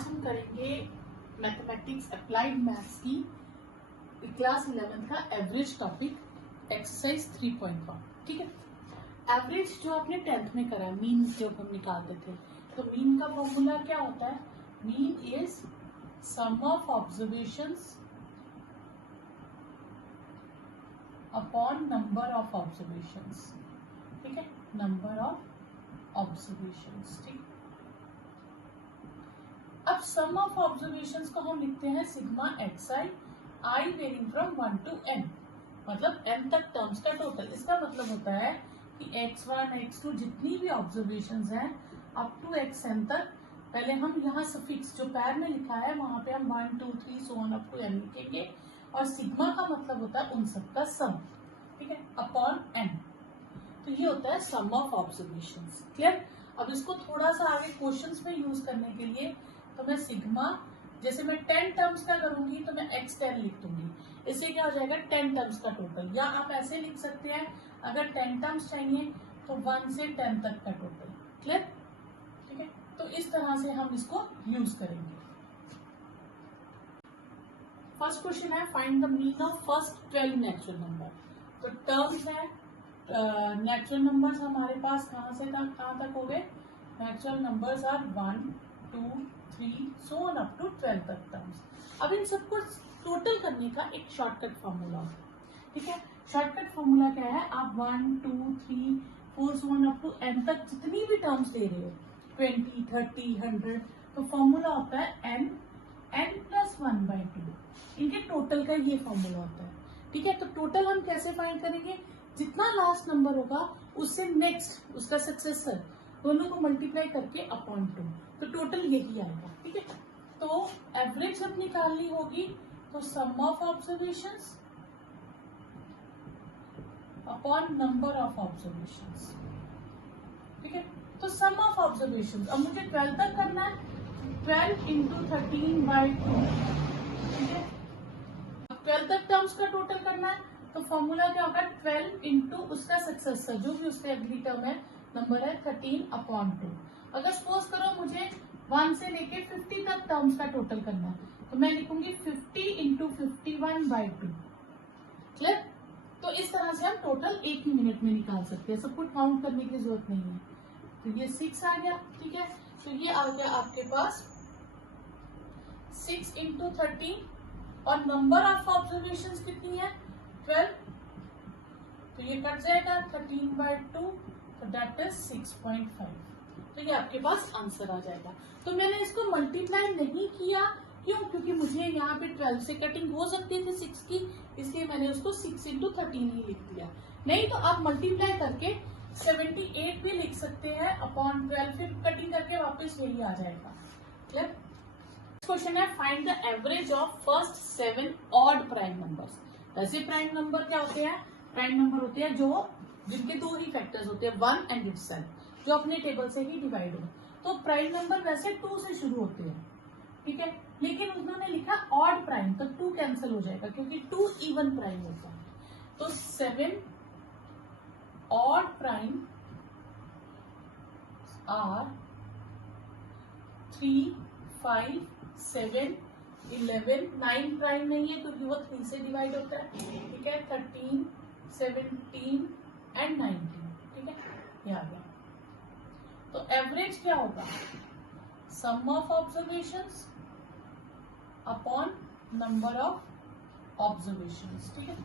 आज हम करेंगे मैथमेटिक्स अप्लाइड मैथ्स की क्लास 11 का एवरेज टॉपिक एक्सरसाइज 3.1। ठीक है, एवरेज जो आपने 10th में करा है, मीन जो हम निकालते थे, तो मीन का फॉर्मूला क्या होता है? Mean is sum of observations upon number of observations. ठीक है, नंबर ऑफ ऑब्जर्वेशंस। ठीक, अब सम ऑफ ऑब्जर्वेशंस को हम लिखते हैं sigma x i varying from 1 to n, मतलब n तक टर्म्स का टोटल। इसका मतलब होता है कि x1 x2 जितनी भी ऑब्जर्वेशंस हैं अप टू xn तक, पहले हम यहाँ सफिक्स जो पैर में लिखा है वहां पे हम 1 2 3 so on up to n लिखेंगे, और सिग्मा का मतलब होता है उन सबका सम। ठीक है, अपॉन n। तो ये होता है सम ऑफ ऑब्जर्वेशंस। क्लियर? अब इसको थोड़ा सा आगे क्वेश्चंस में यूज करने के लिए तो मैं सिग्मा, जैसे मैं 10 टर्म्स का करूंगी तो मैं x10 लिख दूंगी। इससे क्या हो जाएगा? 10 टर्म्स का टोटल। या आप ऐसे लिख सकते हैं, अगर 10 टर्म्स चाहिए तो 1 से 10 तक का टोटल। क्लियर? ठीक है, तो इस तरह से हम इसको यूज करेंगे। फर्स्ट क्वेश्चन है find the mean of first 12 natural number. तो टर्म्स है नेचुरल नंबर्स हमारे पास कहाँ से कहाँ तक हो गए? Natural numbers are 1 2 3 so on up to 12 तक टर्म्स। अब इन सबको टोटल करने का एक शॉर्टकट फॉर्मूला है। ठीक है, शॉर्टकट फॉर्मूला क्या है? आप 1 2 3 4 so on up to n तक जितनी भी टर्म्स दे रहे हो, 20 30 100, तो फॉर्मूला होता है n प्लस 1/2। इनके टोटल का ये फॉर्मूला होता है। ठीक है, तो टोटल हम कैसे फाइंड करेंगे? जितना लास्ट नंबर होगा उससे नेक्स्ट उसका सक्सेसर, दोनों को मल्टीप्लाई करके अपॉन 2, तो टोटल यही आएगा। ठीक है, तो एवरेज जब निकालनी होगी तो sum of observations upon number of observations. ठीक है, तो सम ऑफ ऑब्जर्वेशंस, अब मुझे 12 तक करना है, 12 इंटू 13/2। ठीक है, 12 तक टर्म्स का टोटल करना है, तो फॉर्मूला क्या होगा? 12 इंटू उसका सक्सेसर, जो भी उसका अगली टर्म है, नंबर है 13/2। अगर सपोज करो मुझे 1 से लेके 50 तक टर्म्स का टोटल करना है, तो मैं लिखूंगी 50 इंटू 51/2। क्लियर? तो इस तरह से हम टोटल एक ही मिनट में निकाल सकते हैं, सब कुछ काउंट करने की जरूरत नहीं है। तो ये 6 आ गया। ठीक है, तो ये आ गया आपके पास 6 इंटू 13, और नंबर ऑफ ऑब्जर्वेशन कितनी है? 12, तो ये कट जाएगा 13/2, तो दैट इज 6.5। तो ये आपके पास आंसर आ जाएगा। तो मैंने इसको मल्टीप्लाई नहीं किया, क्यों? क्योंकि मुझे यहाँ पे 12 से कटिंग हो सकती थी 6 की, इसलिए मैंने उसको 6 इंटू 13 ही लिख दिया। नहीं तो आप मल्टीप्लाई करके 78 भी लिख सकते हैं अपॉन 12, फिर कटिंग करके वापस वही आ जाएगा। क्लियर? क्वेश्चन है find the average of first 7 odd prime numbers. वैसे प्राइम नंबर क्या होते हैं? प्राइम नंबर होते हैं जो जिनके दो ही फैक्टर्स होते हैं, 1 एंड इटसेल्फ, जो अपने टेबल से ही डिवाइड हो। तो प्राइम नंबर वैसे 2 से शुरू होते हैं। ठीक है, लेकिन उन्होंने लिखा ऑड प्राइम, तो 2 कैंसिल हो जाएगा क्योंकि 2 इवन प्राइम होता है। तो 7 ऑड प्राइम आर 3 5 7 11, 9 प्राइम नहीं है क्योंकि वो 3 से डिवाइड होता है। ठीक है, 13 17 एंड 19। ठीक है, ये आ गया। तो एवरेज क्या होगा? Sum of observations upon number of observations. ठीक है,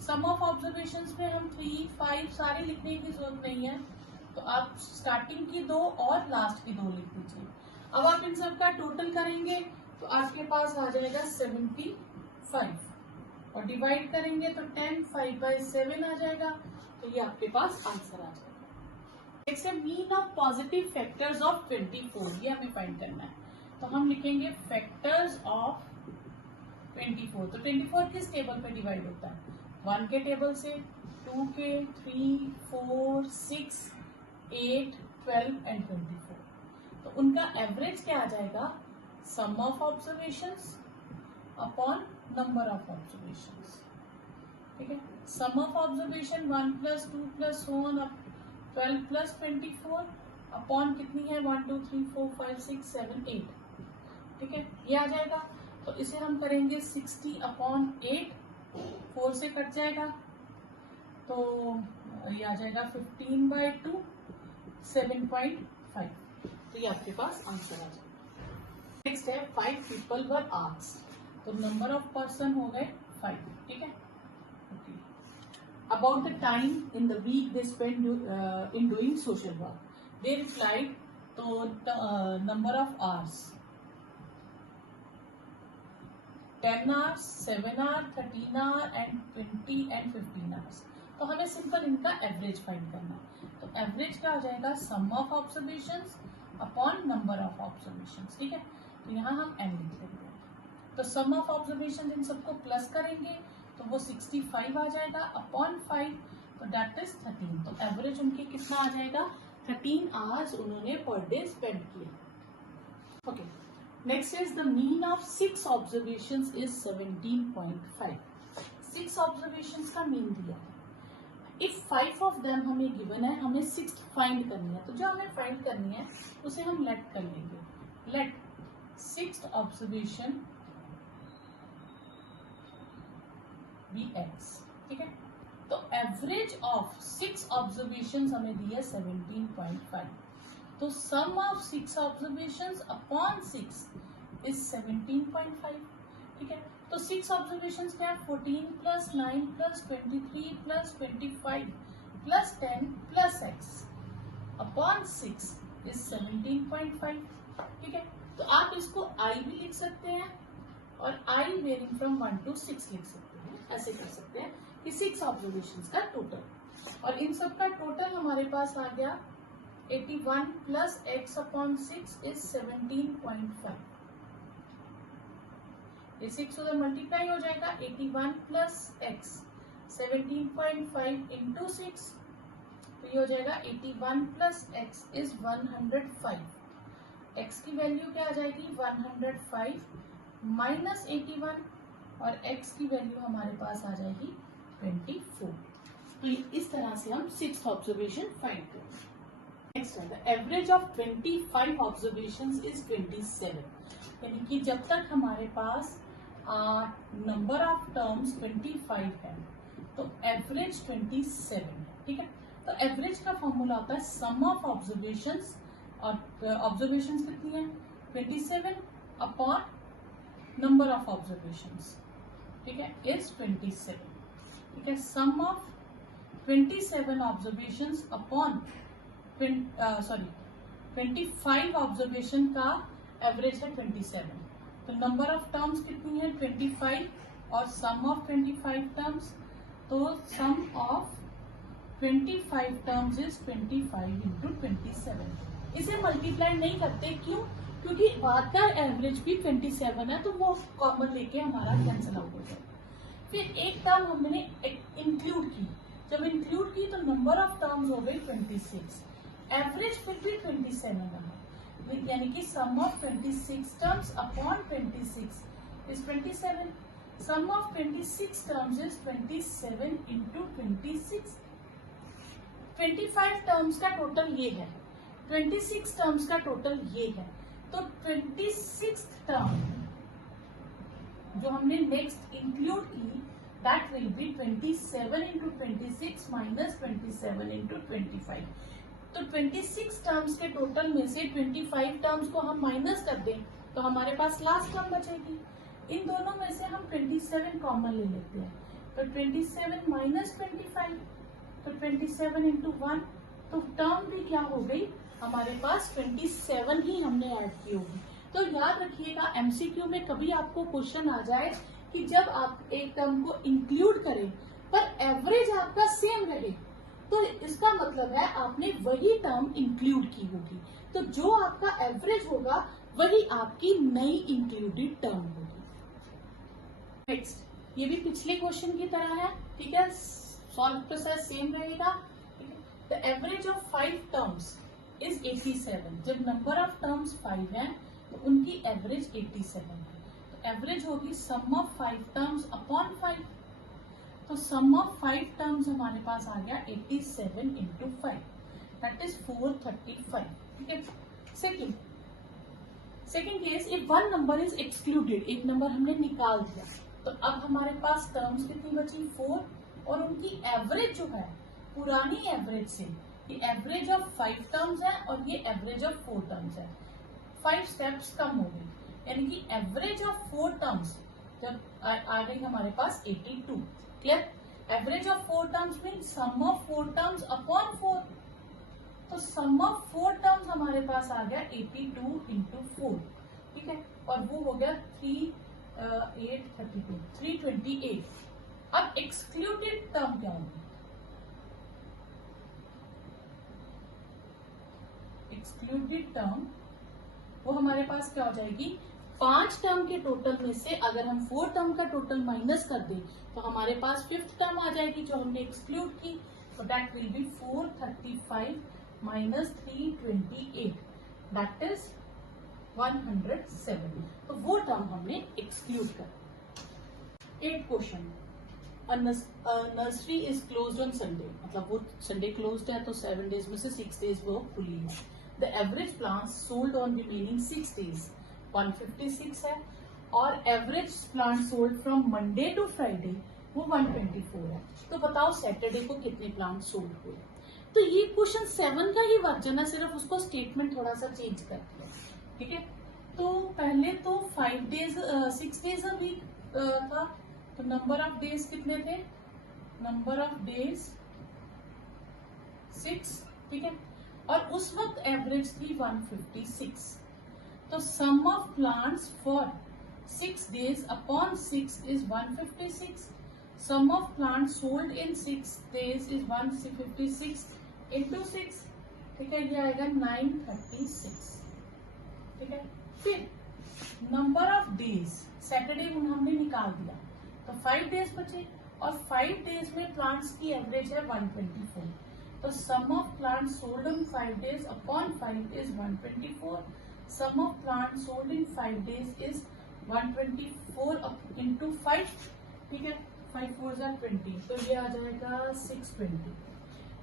सम ऑफ ऑब्जर्वेशंस में हम 3 5 सारे लिखने की जरूरत नहीं है, तो आप स्टार्टिंग की 2 और लास्ट की 2 लिख दीजिए। अब आप इन सब का टोटल करेंगे तो आपके पास आ जाएगा 75, और डिवाइड करेंगे तो 10 5/7 आ जाएगा। तो ये आपके पास आंसर आ जाएगा। इससे mean of positive factors of 24, ये हमें फाइंड करना है। तो हम लिखेंगे फैक्टर्स ऑफ 24। तो 24 किस टेबल पे डिवाइड होता है? 1 के टेबल से, 2 के, 3 4 6 8 12 एंड 24। तो उनका एवरेज क्या आ जाएगा? Sum of observations upon number of observations. ठीक है, sum of observation 1 + 2 + so on up 12 + 24 upon कितनी है? 1 2 3 4 5 6 7 8। ठीक ये आ जाएगा। तो इसे हम करेंगे 60/8, 4 से कट जाएगा तो ये आ जाएगा 15/2, 7.5। तो ये आपके पास आंसर आ जाएगा। नेक्स्ट है 5 people were asked, तो नंबर ऑफ पर्सन हो गए 5, ठीक है। About the time in the week they spend in doing social work, they replied, तो number of hours 10 hours, 7 hours, 13 hours and 20 and 15 hours। तो हमें सिंपल इनका एवरेज फाइंड करना है। तो एवरेज क्या हो जाएगा, sum of observations upon number of observations, ठीक है। तो यहाँ हम n लिख लेंगे। तो सम ऑफ ऑब्जर्वेशन इन सबको प्लस करेंगे तो वो 65 आ जाएगा अपॉन 5, तो दैट इज 13। तो एवरेज उनके कितना आ जाएगा, 13 आवर्स उन्होंने पर डे स्पेंड किया। Okay, next is the mean of 6 observations is 17.5। 6 observations का मीन दिया है। इफ 5 ऑफ देम हमें गिवन है, हमें 6 फाइंड करनी है, तो जो हमें फाइंड करनी है उसे हम लेट कर लेंगे। Late 6th observation B x, ठीक है। तो एवरेज ऑफ 6 ऑब्जर्वेशंस हमें दी है 17.5। तो sum of 6 observations upon 6 is 17.5, ठीक है। तो 6 ऑब्जर्वेशंस क्या है, 14 + 9 + 23 + 25 + 10 + x अपॉन 6 इज 17.5, ठीक है। तो आप इसको i भी लिख सकते हैं और i वेरिंग फ्रॉम 1 to 6 लिख सकते हैं। ऐसे कर सकते हैं कि 6 ऑब्जर्वेशंस का टोटल, और इन सब का टोटल हमारे पास आ गया 81 + x अपॉन 6 इज 17.5। ये 6 उधर मल्टीप्लाई हो जाएगा, 81 + x 17.5 इंटू 6, तो ये हो जाएगा 81 + x इज 105। x की वैल्यू क्या आ जाएगी, 105 माइनस 81, और x की वैल्यू हमारे पास आ जाएगी 24। तो इस तरह से हम 6th ऑब्जर्वेशन फाइंड करेंगे। नेक्स्ट है the average of 25 observations is 27। यानी कि जब तक हमारे पास नंबर ऑफ टर्म्स 25 है तो एवरेज 27 है, ठीक है। तो एवरेज का फॉर्मूला होता है सम ऑफ ऑब्जर्वेशंस, और ऑब्जर्वेशंस कितनी है 27 अपॉन नंबर ऑफ ऑब्जर्वेशंस, ठीक है, इज 27, ठीक है। Sum of 27 observations upon 25 observation का एवरेज है 27। तो नंबर ऑफ टर्म्स कितनी है 25 और सम ऑफ 25 टर्म्स, तो sum of 25 terms is 25 into 27। इसे मल्टीप्लाई नहीं करते, क्यों, क्योंकि बाद का एवरेज भी 27 है, तो वो कॉमन लेके हमारा कैंसिल आउट हो जाएगा। फिर एक टर्म हमने इंक्लूड की, जब इंक्लूड की तो नंबर ऑफ टर्म्स हो गई 26, एवरेज फिर भी 27 रहा, यानी कि sum of 26 terms upon 26 is 27। Sum of 26 terms is 27 into 26। 25 terms का टोटल ये है, 26 टर्म्स का टोटल ये है, तो 26th टर्म जो हमने नेक्स्ट इंक्लूड की that will be 27 into 26 minus 27 into 25। तो 26 टर्म्स के टोटल में से 25 टर्म्स को हम माइनस कर दें तो हमारे पास लास्ट टर्म बचेगी। इन दोनों में से हम 27 कॉमन ले लेते हैं, तो 27 माइनस 25, तो 27 इंटू 1, तो टर्म भी क्या हो गई हमारे पास 27 ही हमने ऐड की होगी। तो याद रखिएगा एमसीक्यू में कभी आपको क्वेश्चन आ जाए कि जब आप एक टर्म को इंक्लूड करें पर एवरेज आपका सेम रहे, तो इसका मतलब है आपने वही टर्म इंक्लूड की होगी, तो जो आपका एवरेज होगा वही आपकी नई इंक्लूडेड टर्म होगी। नेक्स्ट, ये भी पिछले क्वेश्चन की तरह है, ठीक है, सॉल्व प्रोसेस सेम रहेगा। The average of 5 terms is 87। जब नंबर ऑफ टर्म्स 5 हैं तो उनकी एवरेज 87 है, तो एवरेज होगी सम ऑफ 5 टर्म्स अपॉन 5। तो सम ऑफ 5 टर्म्स हमारे पास आ गया 87 इंटू 5, दैट इज 435, ठीक है। Second case, if one number is excluded, एक नंबर हमने निकाल दिया, तो अब हमारे पास टर्म्स कितनी बची 4, और उनकी एवरेज जो है पुरानी एवरेज से, ये एवरेज ऑफ 5 टर्म्स है और ये एवरेज ऑफ 4 टर्म्स है, 5 स्टेप्स कम हो गई, यानी कि एवरेज ऑफ 4 टर्म्स जब आ गई हमारे पास 82। Clear? Average of 4 terms mean sum of 4 terms upon 4, तो सम ऑफ 4 टर्म्स हमारे पास आ गया 82 इंटू 4, ठीक है, और वो हो गया 328। अब एक्सक्लूडेड टर्म क्या होगी? एक्सक्लूडेड टर्म वो हमारे पास क्या हो जाएगी, 5 टर्म के टोटल में से अगर हम 4 टर्म का टोटल माइनस कर दें तो हमारे पास 5th टर्म आ जाएगी जो हमने एक्सक्लूड की, तो that will be 435 minus 328, that is 107। तो वो टर्म हमने एक्सक्लूड कर। 8 question, nursery is closed on Sunday, मतलब वो संडे क्लोज्ड है तो 7 डेज में से 6 डेज वो खुली है। The average plants sold on remaining 6 days 156 है, और average plant sold from Monday to Friday वो 124 है। तो बताओ सैटरडे को कितने प्लांट सोल्ड हुए? तो ये क्वेश्चन 7 का ही वर्जन है, सिर्फ उसको स्टेटमेंट थोड़ा सा चेंज कर दिया, ठीक है। तो पहले तो 5 डेज 6 डेज अ वीक था, तो नंबर ऑफ डेज कितने थे? नंबर ऑफ डेज 6, ठीक है, और उस वक्त एवरेज थी 156। तो sum of plants for 6 days upon 6 is 156। Sum of plants sold in 6 days is 156 into 6, ठीक है, ये आएगा 936, ठीक है। फिर नंबर ऑफ डेज, सैटरडे हमने निकाल दिया तो 5 डेज बचे, और 5 डेज में प्लांट्स की एवरेज है 124, तो sum of plants sold in 5 days upon 5 is 124। Sum of plants sold in 5 days is 124 into 5, ठीक है, 5 4 are 20, तो ये आ जाएगा 620।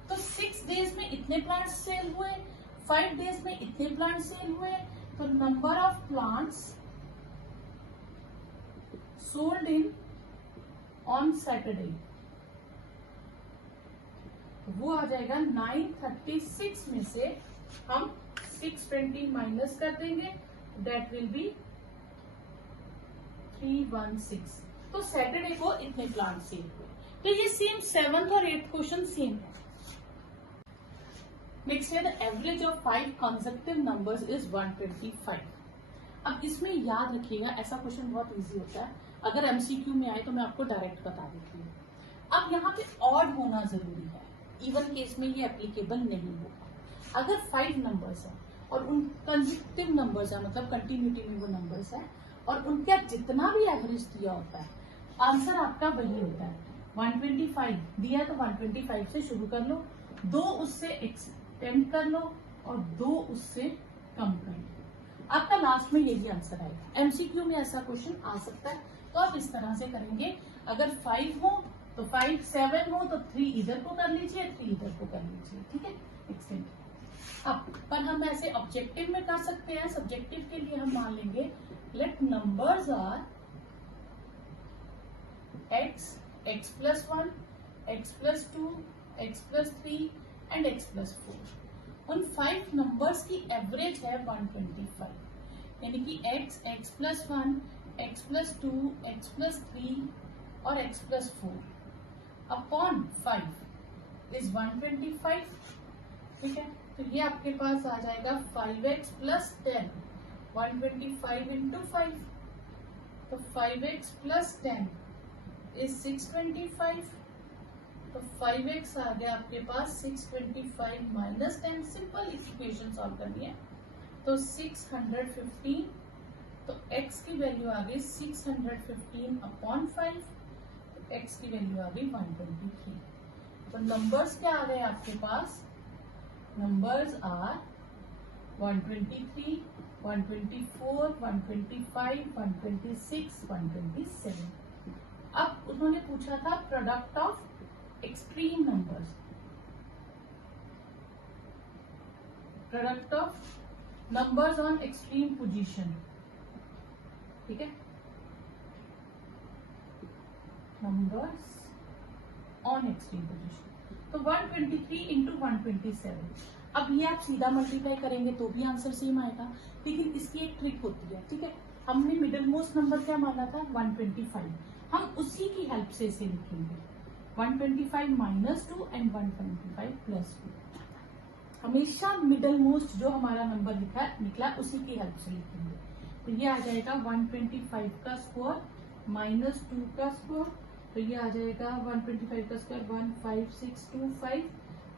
तो 6 डेज में इतने प्लांट्स सेल हुए, 5 डेज में इतने प्लांट्स सेल हुए, तो number of plants sold in on Saturday वो आ जाएगा 936 में से हम 620 माइनस कर देंगे, दैट विल बी 316। तो सैटरडे को इतने प्लांट सेल हुए। तो ये सेम 7th और 8th क्वेश्चन सेम है। नेक्स्ट है the average of 5 consecutive numbers is 125। अब इसमें याद रखिएगा, ऐसा क्वेश्चन बहुत इजी होता है, अगर एमसीक्यू में आए तो मैं आपको डायरेक्ट बता देती हूँ। अब यहाँ पे ऑड होना जरूरी है, इवन केस में ये एप्लीकेबल नहीं होगा। अगर 5 नंबर्स है और उन कंसेक्टिव नंबर्स है, मतलब कंटिन्यूटी में वो नंबर्स है, और उनका जितना भी एवरेज दिया होता है, आंसर आपका वही होता है। 125 दिया तो 125 से शुरू कर लो, 2 उससे एक्सटेंड कर लो और 2 उससे कम कर लो, आपका लास्ट में यही आंसर आएगा। एमसीक्यू में ऐसा क्वेश्चन आ सकता है, तो आप इस तरह से करेंगे। अगर 5 हो तो 5, 7 हो तो 3 इधर को कर लीजिए, 3 इधर को कर लीजिए, ठीक है, एक्सटेंड। अब पर हम ऐसे ऑब्जेक्टिव में कर सकते हैं, सब्जेक्टिव के लिए हम मान लेंगे let numbers are x, x plus 1, x plus 2, x plus 3 and x plus 4। उन 5 नंबर्स की एवरेज है 125, यानी कि x, x plus 1, x plus 2, x plus 3 और x plus 4 अपॉन 5 इज 125, ठीक है। तो ये आपके पास आ जाएगा 5x plus 10, 125 इंटू 5, तो 5x plus 10 इज 625, तो 5x आ गया आपके पास 625 माइनस 10, सिंपल इक्वेशन सॉल्व करनी है, तो 615, तो x की वैल्यू आ गई 615 अपॉन 5, तो x की वैल्यू आ गई 123। तो नंबर्स क्या आ गए आपके पास? Numbers are 123, 124, 125, 126, 127। अब उन्होंने पूछा था product of extreme numbers, product of numbers on extreme position, ठीक है, नंबर्स ऑन एक्सट्रीम पोजीशन। तो 123 इंटू 127, अब ये आप सीधा मल्टीप्लाई करेंगे तो भी आंसर सेम आएगा, लेकिन इसकी एक ट्रिक होती है, ठीक है। हमने मिडिल मोस्ट नंबर क्या माना था 125, हम उसी की हेल्प से इसे लिखेंगे 125 माइनस 2 एंड 125 प्लस 2। हमेशा मिडल मोस्ट जो हमारा नंबर निकला उसी की हेल्प से लिखेंगे। तो ये आ जाएगा 125 का स्क्वायर माइनस 2 का स्क्वायर, तो ये आ जाएगा 125 का स्क्वायर 15625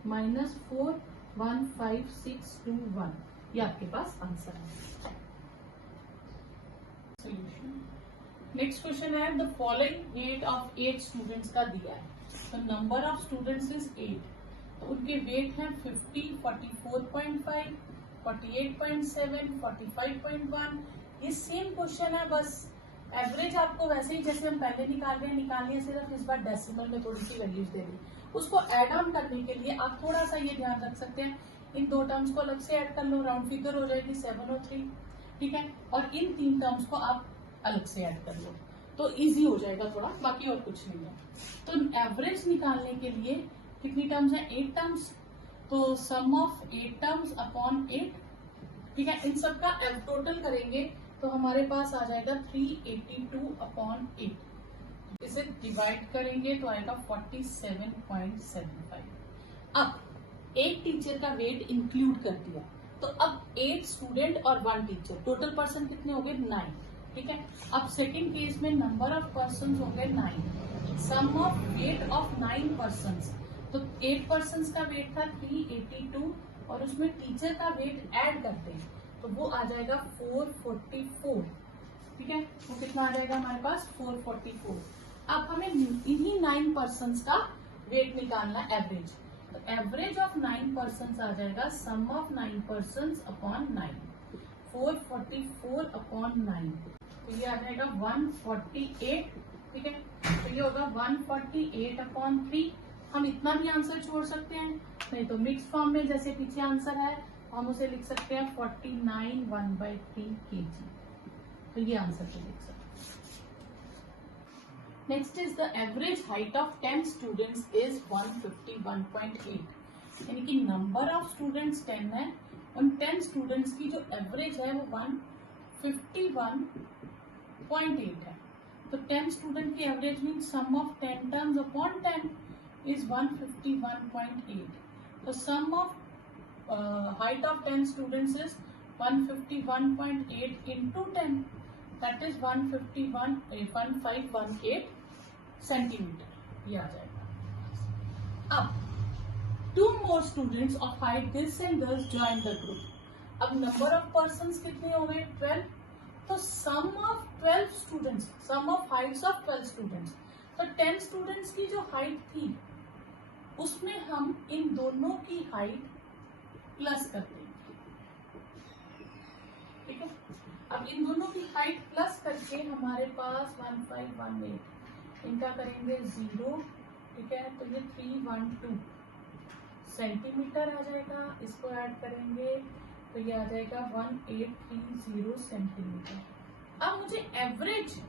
माइनस 4 15621। ये आपके पास आंसर है। सोल्यूशन। नेक्स्ट क्वेश्चन है the following weight of 8 students का दिया है। तो नंबर ऑफ स्टूडेंट्स इज 8, तो उनके वेट हैं 50, 44.5, 48.7, 45.1। ये सेम क्वेश्चन है, बस एवरेज आपको वैसे ही जैसे हम पहले निकालनी है, सिर्फ इस बार डेसिमल में थोड़ी सी वैल्यूज दे दी। उसको ऐड ऑन करने के लिए आप थोड़ा सा ये ध्यान रख सकते हैं, इन दो टर्म्स को अलग से ऐड कर लो, राउंड फिगर हो जाएगी 703, ठीक है, और इन तीन टर्म्स को आप अलग से ऐड कर लो तो इजी हो जाएगा थोड़ा, बाकी और कुछ नहीं है। तो एवरेज निकालने के लिए कितनी टर्म्स है 8 टर्म्स, तो सम ऑफ 8 टर्म्स अपॉन 8, ठीक है, इन सब का टोटल करेंगे तो हमारे पास आ जाएगा 382 अपॉन 8, इसे डिवाइड करेंगे तो आएगा 47.75। अब एक टीचर का वेट इंक्लूड कर दिया, तो अब 8 स्टूडेंट और 1 टीचर, टोटल पर्सन कितने हो गए 9, ठीक है। अब सेकंड केस में नंबर ऑफ पर्सन हो गए 9, सम ऑफ वेट ऑफ 9 पर्सन, तो 8 पर्सन का वेट था 382 और उसमें टीचर का वेट ऐड करते हैं तो वो आ जाएगा 444, ठीक है, वो कितना आ जाएगा हमारे पास 444। अब हमें इन्हीं 9 पर्सन का वेट निकालना एवरेज, तो एवरेज ऑफ 9 पर्सन आ जाएगा sum of 9 person upon 9, 444 upon 9, तो ये आ जाएगा 148, ठीक है, तो ये होगा 148 अपॉन 3। हम इतना भी आंसर छोड़ सकते हैं, नहीं तो मिक्स फॉर्म में जैसे पीछे आंसर है हम उसे लिख सकते हैं 49 1/3 kg, तो ये आंसर पे लिख सकते हैं। Next is the average height of 10 students is 151.8, यानी कि नंबर ऑफ स्टूडेंट्स 10 है, उन 10 स्टूडेंट्स की जो एवरेज है वो 151.8 है। तो 10 स्टूडेंट की average mean sum of 10 terms upon 10 is 151.8. So sum of height of 10 students is 151.8 into 10, that is 1518 centimeter, ये आ जाएगा। अब 2 more students of height this and this join the group। अब number of persons कितने हो गए 12, तो sum of 12 students, sum of heights of 12 students, तो 10 students की जो height थी उसमें हम इन दोनों की हाइट प्लस कर देंगे, ठीक है। अब इन दोनों की हाइट प्लस करके हमारे पास 1518, इनका करेंगे 0, ठीक है, तो ये 312 सेंटीमीटर आ जाएगा, इसको ऐड करेंगे तो ये आ जाएगा 1830 सेंटीमीटर। अब मुझे एवरेज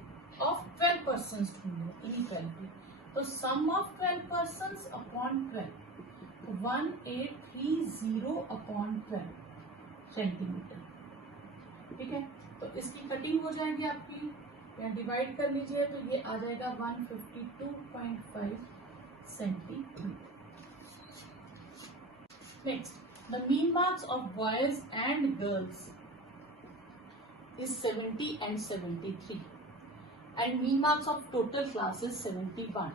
ऑफ 12 पर्सन ढूंढना इन्हीं 12 की, तो sum of 12 person upon 12, 1830 upon 12 centimetre, ठीक है। तो इसकी कटिंग हो जाएगी आपकी, या डिवाइड कर लीजिए तो ये आ जाएगा 152.5 centimetre. Next, the mean marks of boys and girls is 70 and 73 and mean marks of total class is 71.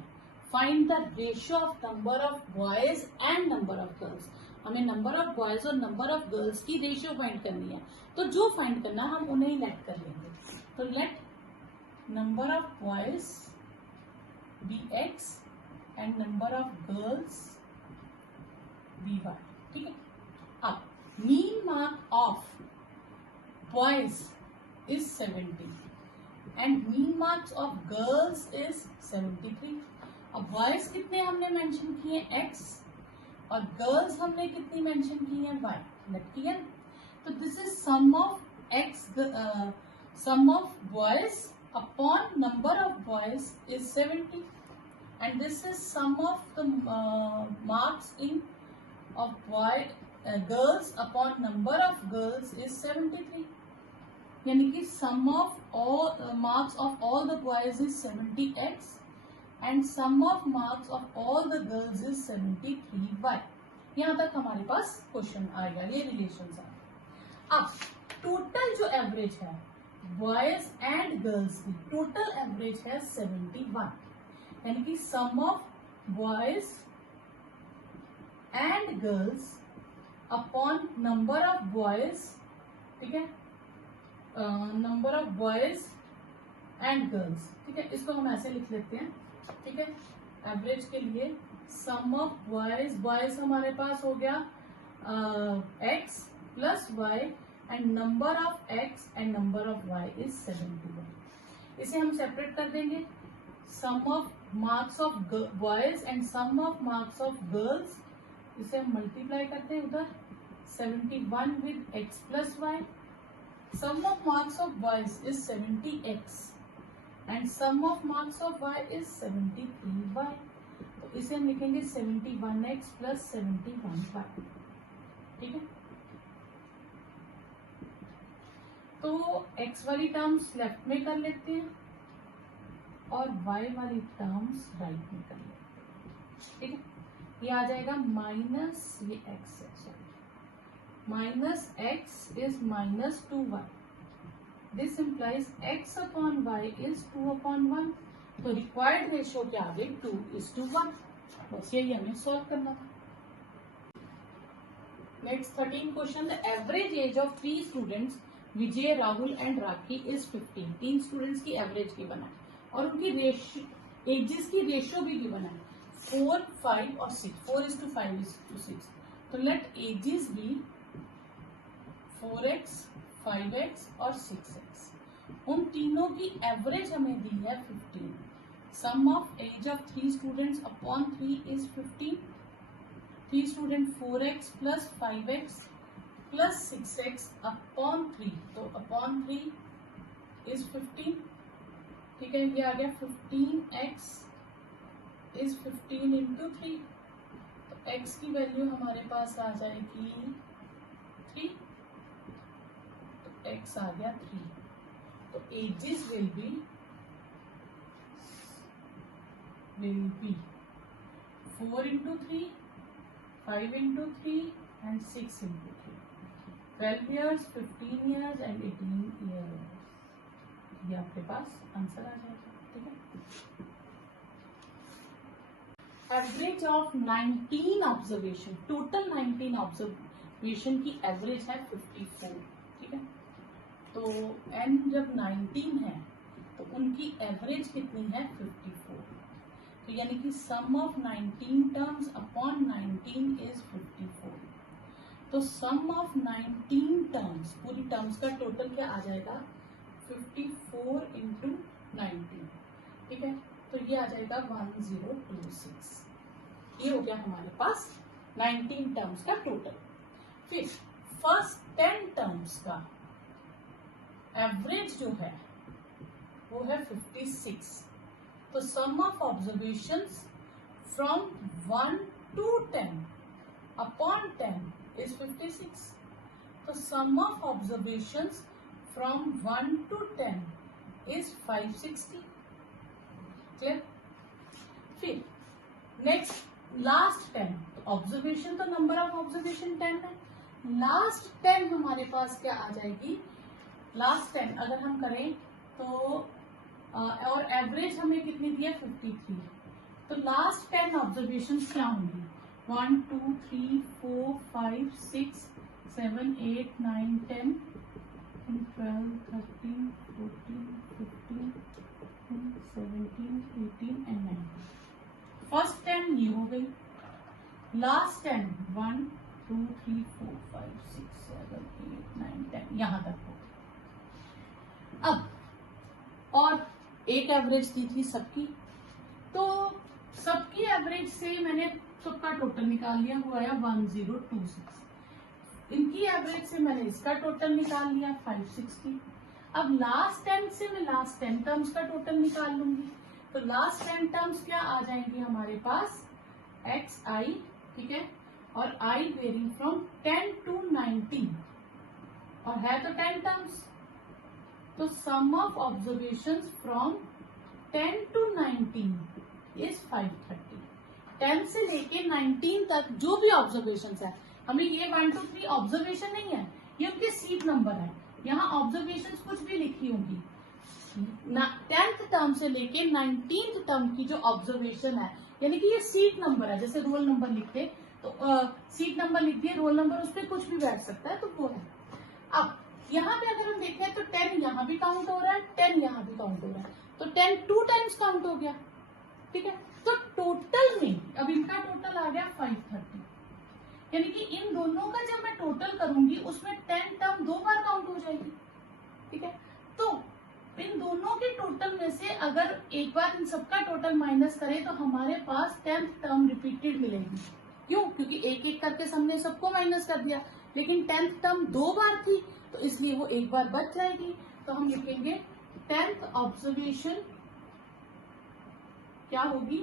Find the ratio of number of boys and number of girls. हमें number of boys और number of girls की ratio find करनी है, तो जो find करना हम उन्हें ही लेट कर लेंगे। तो late number of boys be x and number of girls be y, ठीक है। अब mean mark of boys is 70 and mean marks of girls is 73। अब बॉयज कितने हमने मेंशन किए x और गर्ल्स हमने कितनी मेंशन की है y, लेट किया। तो this is sum of x, sum of boys upon number of boys is 70 and this is sum of the marks in of boy girls upon number of girls is 73, यानी कि sum of all marks of all the boys is 70x and sum of marks of all the girls is 73y। यहाँ तक हमारे पास question आएगा, ये relation है। अब total जो एवरेज है बॉयज एंड गर्ल्स की, टोटल एवरेज है 71, यानी कि sum of boys and girls upon number of boys, ठीक है, number of boys and girls, ठीक है, इसको हम ऐसे लिख लेते हैं, ठीक है, एवरेज के लिए सम ऑफ बॉयज, बॉयज हमारे पास हो गया x plus y and number of x and number of y is 71। इसे हम सेपरेट कर देंगे, sum of marks of boys and sum of marks of girls, इसे हम मल्टीप्लाई करते हैं उधर 71 with x plus y, sum of marks of boys is 70x and sum of marks of y is 73y, तो इसे हम लिखेंगे 71x plus 71y, ठीक है। तो x वाली टर्म्स लेफ्ट में कर लेते हैं और y वाली टर्म्स राइट में कर लेते हैं, ठीक है। ये आ जाएगा माइनस, ये x है, sorry, minus x is minus 2y. This implies x upon y is 2 upon 1. तो रिक्वायर्ड रेशियो क्या आ गई, 2:1। बस यही हमें सॉल्व करना था। Next 13 question, the average age of 3 students Vijay, Rahul and rakhi is 15। 3 students की एवरेज की बना और उनकी एजेस की रेशियो भी गिवन है 4, 5 और 6, 4:5:6। तो late edges B 4x, 5x और 6x। उन तीनों की एवरेज हमें दी है 15। Sum of age of 3 students upon 3 is 15। 3 student 4x plus 5x plus 6x upon 3, तो अपॉन 3 इज 15, ठीक है। ये आ गया 15x इज 15 इंटू 3, तो x की वैल्यू हमारे पास आ जाएगी 3, x आ गया 3, तो ages will be 4 into 3, 5 into 3 and 6 into 3, 12 years, 15 years and 18 years. ये आपके पास आंसर आ जाएगा, ठीक है। Average of 19 observation, total 19 observation की एवरेज है 54, ठीक है। तो n जब 19 है तो उनकी एवरेज कितनी है 54, तो यानी कि sum of 19 terms upon 19 is 54। तो सम ऑफ 19 टर्म्स, पूरी टर्म्स का टोटल क्या आ जाएगा 54 इंटू 19, ठीक है। तो ये आ जाएगा 1026। ये हो गया हमारे पास 19 टर्म्स का टोटल। फिर फर्स्ट 10 टर्म्स का एवरेज जो है वो है 56। तो sum of observations from 1 to 10 upon 10 is 56। तो sum of observations from 1 to 10 is 560, clear. फिर नेक्स्ट लास्ट 10, ऑब्जर्वेशन तो नंबर ऑफ ऑब्जर्वेशन 10 है, लास्ट 10 हमारे पास क्या आ जाएगी, लास्ट 10 अगर हम करें तो और एवरेज हमें कितनी दी है 53। तो लास्ट 10 ऑब्जर्वेशन क्या होंगी 1 2 3 4 5 6 7 8 9 10 12 13 14 15 17 18 एंड 19। फर्स्ट 10 ये हो गई, लास्ट 10 1 2 3 4 5 6 7 8 9 10 यहां तक हो। अब और एक एवरेज दी थी सबकी, तो सबकी एवरेज से मैंने सबका टोटल निकाल लिया, हुआ है 1026। इनकी एवरेज से मैंने इसका टोटल निकाल लिया 560। अब लास्ट 10 से मैं लास्ट 10 टर्म्स का टोटल निकाल लूंगी। तो लास्ट 10 टर्म्स क्या आ जाएंगे हमारे पास, एक्स आई, ठीक है, और आई वेरिंग फ्रॉम 10 to 19, और है तो 10 टर्म्स। तो sum of observation from 10 to 19 is 530। 10 से लेके 19 तक जो भी ऑब्जर्वेशन है, हमें ये 1 2 3 ऑब्जर्वेशन नहीं है, ये उनके सीट नंबर है। यहाँ ऑब्जर्वेशन कुछ भी लिखी होंगी। 10th टर्म से लेके 19th टर्म की जो ऑब्जर्वेशन है, यानी कि ये सीट नंबर है। जैसे रोल नंबर लिखते तो सीट नंबर लिख दिए, रोल नंबर, उस पर कुछ भी बैठ सकता है, तो वो है। अब यहाँ पे अगर हम देखें तो 10 यहाँ भी काउंट हो रहा है, 10 यहाँ भी काउंट हो रहा है, तो 10 2 टाइम्स काउंट हो गया, ठीक है। तो टोटल में अब इनका टोटल आ गया 530, यानी कि इन दोनों का जब मैं टोटल करूंगी उसमें 10 टर्म 2 बार काउंट हो जाएगी, ठीक है। तो इन दोनों के टोटल में से अगर एक बार इन सबका टोटल माइनस करें तो हमारे पास 10th टर्म रिपीटेड मिलेगी। क्यों? क्योंकि एक एक करके हमने सबको माइनस कर दिया, लेकिन 10th टर्म 2 बार थी, तो इसलिए वो एक बार बच जाएगी। तो हम लिखेंगे 10th ऑब्जर्वेशन क्या होगी,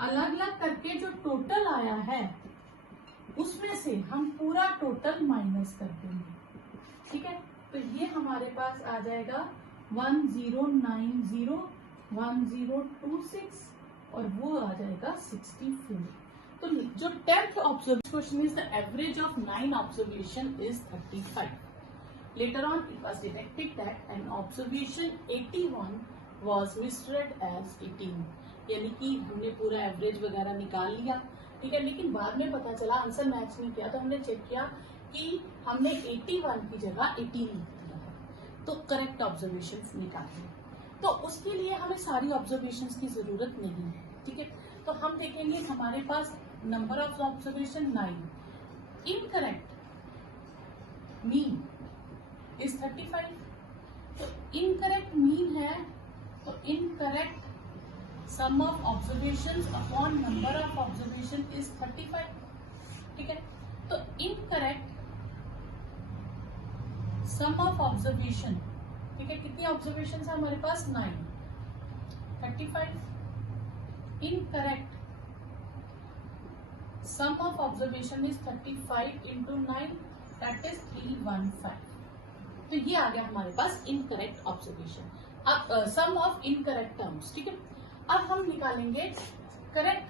अलग अलग करके जो टोटल आया है उसमें से हम पूरा टोटल माइनस कर देंगे, ठीक है। तो ये हमारे पास आ जाएगा 1090 1026 और वो आ जाएगा 64। तो जो 10th observation question is the average of 9 observation is 35। Later on, it was detected that an observation 81 was misread as 18, यानी कि हमने पूरा एवरेज वगैरह निकाल लिया, ठीक है, लेकिन बाद में पता चला आंसर मैच नहीं किया, तो हमने चेक किया कि हमने 81 की जगह 18 लिख दिया है, तो करेक्ट ऑब्जर्वेशन निकालिए। तो उसके लिए हमें सारी ऑब्जर्वेशन की जरूरत नहीं है, ठीक है। तो हम देखेंगे हमारे पास number of observation 9, incorrect mean is 35। तो इनकरेक्ट मीन है, तो incorrect sum of observations upon number of observation is 35, ठीक है। तो इनकरेक्ट सम ऑफ ऑब्जर्वेशन, ठीक है, कितनी ऑब्जर्वेशन है हमारे पास 9, 35। Incorrect sum of observation is 35 into 9, that is 315। तो ये आ गया हमारे पास इनकरेक्ट ऑब्जर्वेशन। अब सम ऑफ इनकरेक्ट टर्म्स, ठीक है। अब हम निकालेंगे correct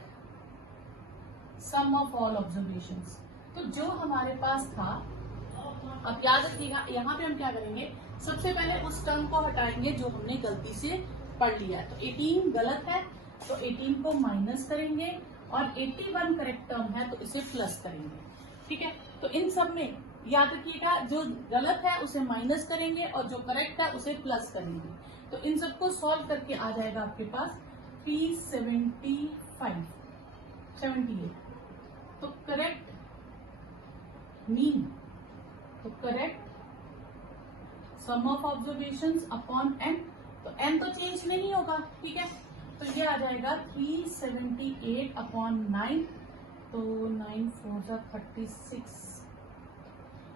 sum of all observations. तो जो हमारे पास था, अब याद रखिएगा यहाँ पे हम क्या करेंगे, सबसे पहले उस टर्म को हटाएंगे जो हमने गलती से पढ़ लिया है। तो 18 गलत है, तो 18 को माइनस करेंगे, और 81 करेक्ट टर्म है तो इसे प्लस करेंगे, ठीक है। तो इन सब में याद रखिएगा जो गलत है उसे माइनस करेंगे और जो करेक्ट है उसे प्लस करेंगे। तो इन सबको सॉल्व करके आ जाएगा आपके पास 378। तो करेक्ट मीन, तो correct sum of observations upon n, तो एन तो चेंज नहीं होगा, ठीक है। तो ये आ जाएगा 378 अपॉन 9, तो 9 4 36,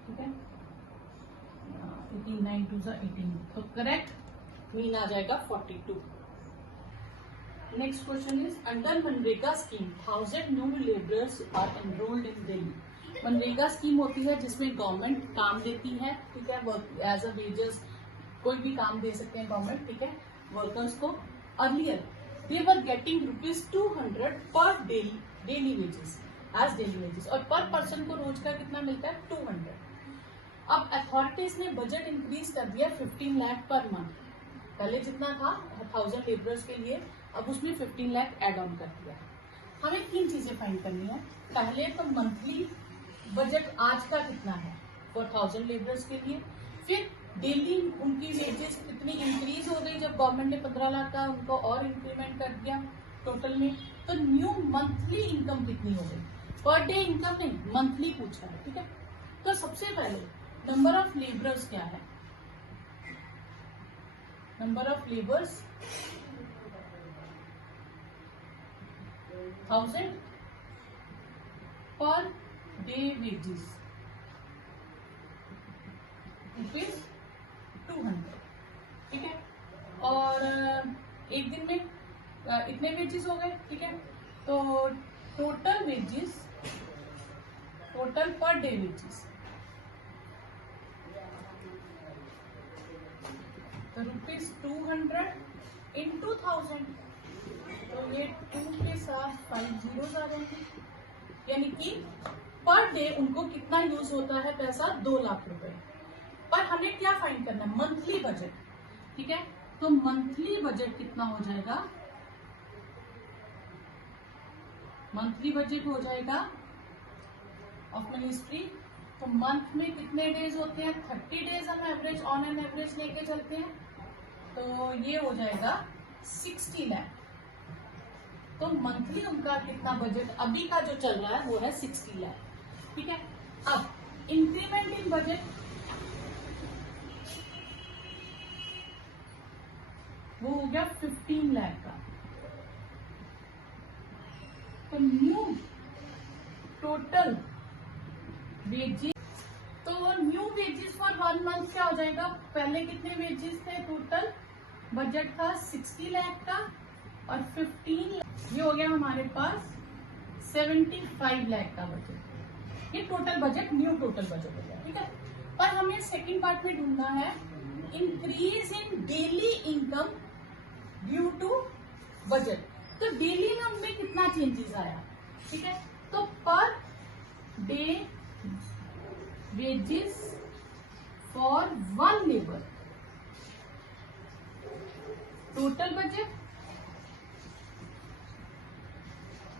ठीक है, 18 9 2 18, तो करेक्ट मीन आ जाएगा 42। नेक्स्ट क्वेश्चन इज अंडर मनरेगा scheme 1000 new labourers are enrolled in Delhi. मनरेगा स्कीम होती है जिसमें गवर्नमेंट काम देती है, ठीक है, एज अ वेजेस कोई भी काम दे सकते हैं गवर्नमेंट, ठीक है, वर्कर्स को। Earlier they were getting ₹200 per daily wages as daily wages, और पर पर्सन को रोज का कितना मिलता है 200। अब अथॉरिटीज ने बजट इंक्रीज कर दिया 15 लाख पर मंथ। पहले जितना था 1000 लेबरर्स के लिए, अब उसमें 15 लाख एड ऑन कर दिया। हमें 3 चीजें फाइंड करनी है। पहले तो मंथली बजट आज का कितना है फॉर 1000 लेबरर्स के लिए, फिर डेली उनकी वेजेस कितनी इंक्रीज हो गई जब गवर्नमेंट ने 15 लाख का उनको और इंक्रीमेंट कर दिया टोटल में, तो न्यू मंथली इनकम कितनी हो गई, पर डे इनकम नहीं, मंथली पूछा है, ठीक है। तो सबसे पहले नंबर ऑफ लेबरर्स क्या है, नंबर ऑफ लेबर्स 1000 पर डे वेजेस, रुपीज 200, ठीक है। और एक दिन में इतने वेजेस हो गए, ठीक है। तो टोटल वेजेस, टोटल पर डे वेजेस, तो रुपीज 200 इंटू 1000, तो ये 2 के साथ 5 जीरोस आ जाएंगे, यानी कि पर डे उनको कितना यूज होता है पैसा, 2 लाख रुपए। पर हमें क्या फाइंड करना है, मंथली बजट, ठीक है। तो मंथली बजट कितना हो जाएगा, मंथली बजट हो जाएगा ऑफ मिनिस्ट्री। तो मंथ में कितने डेज होते हैं, 30 डेज हम एवरेज ऑन एन एवरेज लेके चलते हैं, तो ये हो जाएगा 60 लाख। तो मंथली उनका कितना बजट अभी का जो चल रहा है वो है 60 लाख, ठीक है। अब इंक्रीमेंट इन बजट, वो हो गया 15 लाख का। तो न्यू टोटल वेजेस, तो न्यू वेजेस फॉर 1 मंथ क्या हो जाएगा, पहले कितने वेजेस थे, टोटल बजट था 60 लाख का और 15 लाख, ये हो गया हमारे पास 75 लाख का बजट। ये total budget, new total budget हो गया, ठीक है। और हमें सेकंड पार्ट में ढूंढना है increase in daily income due to budget. तो डेली इनकम में कितना चेंजेस आया, ठीक है। तो per day wages for 1 labour, total budget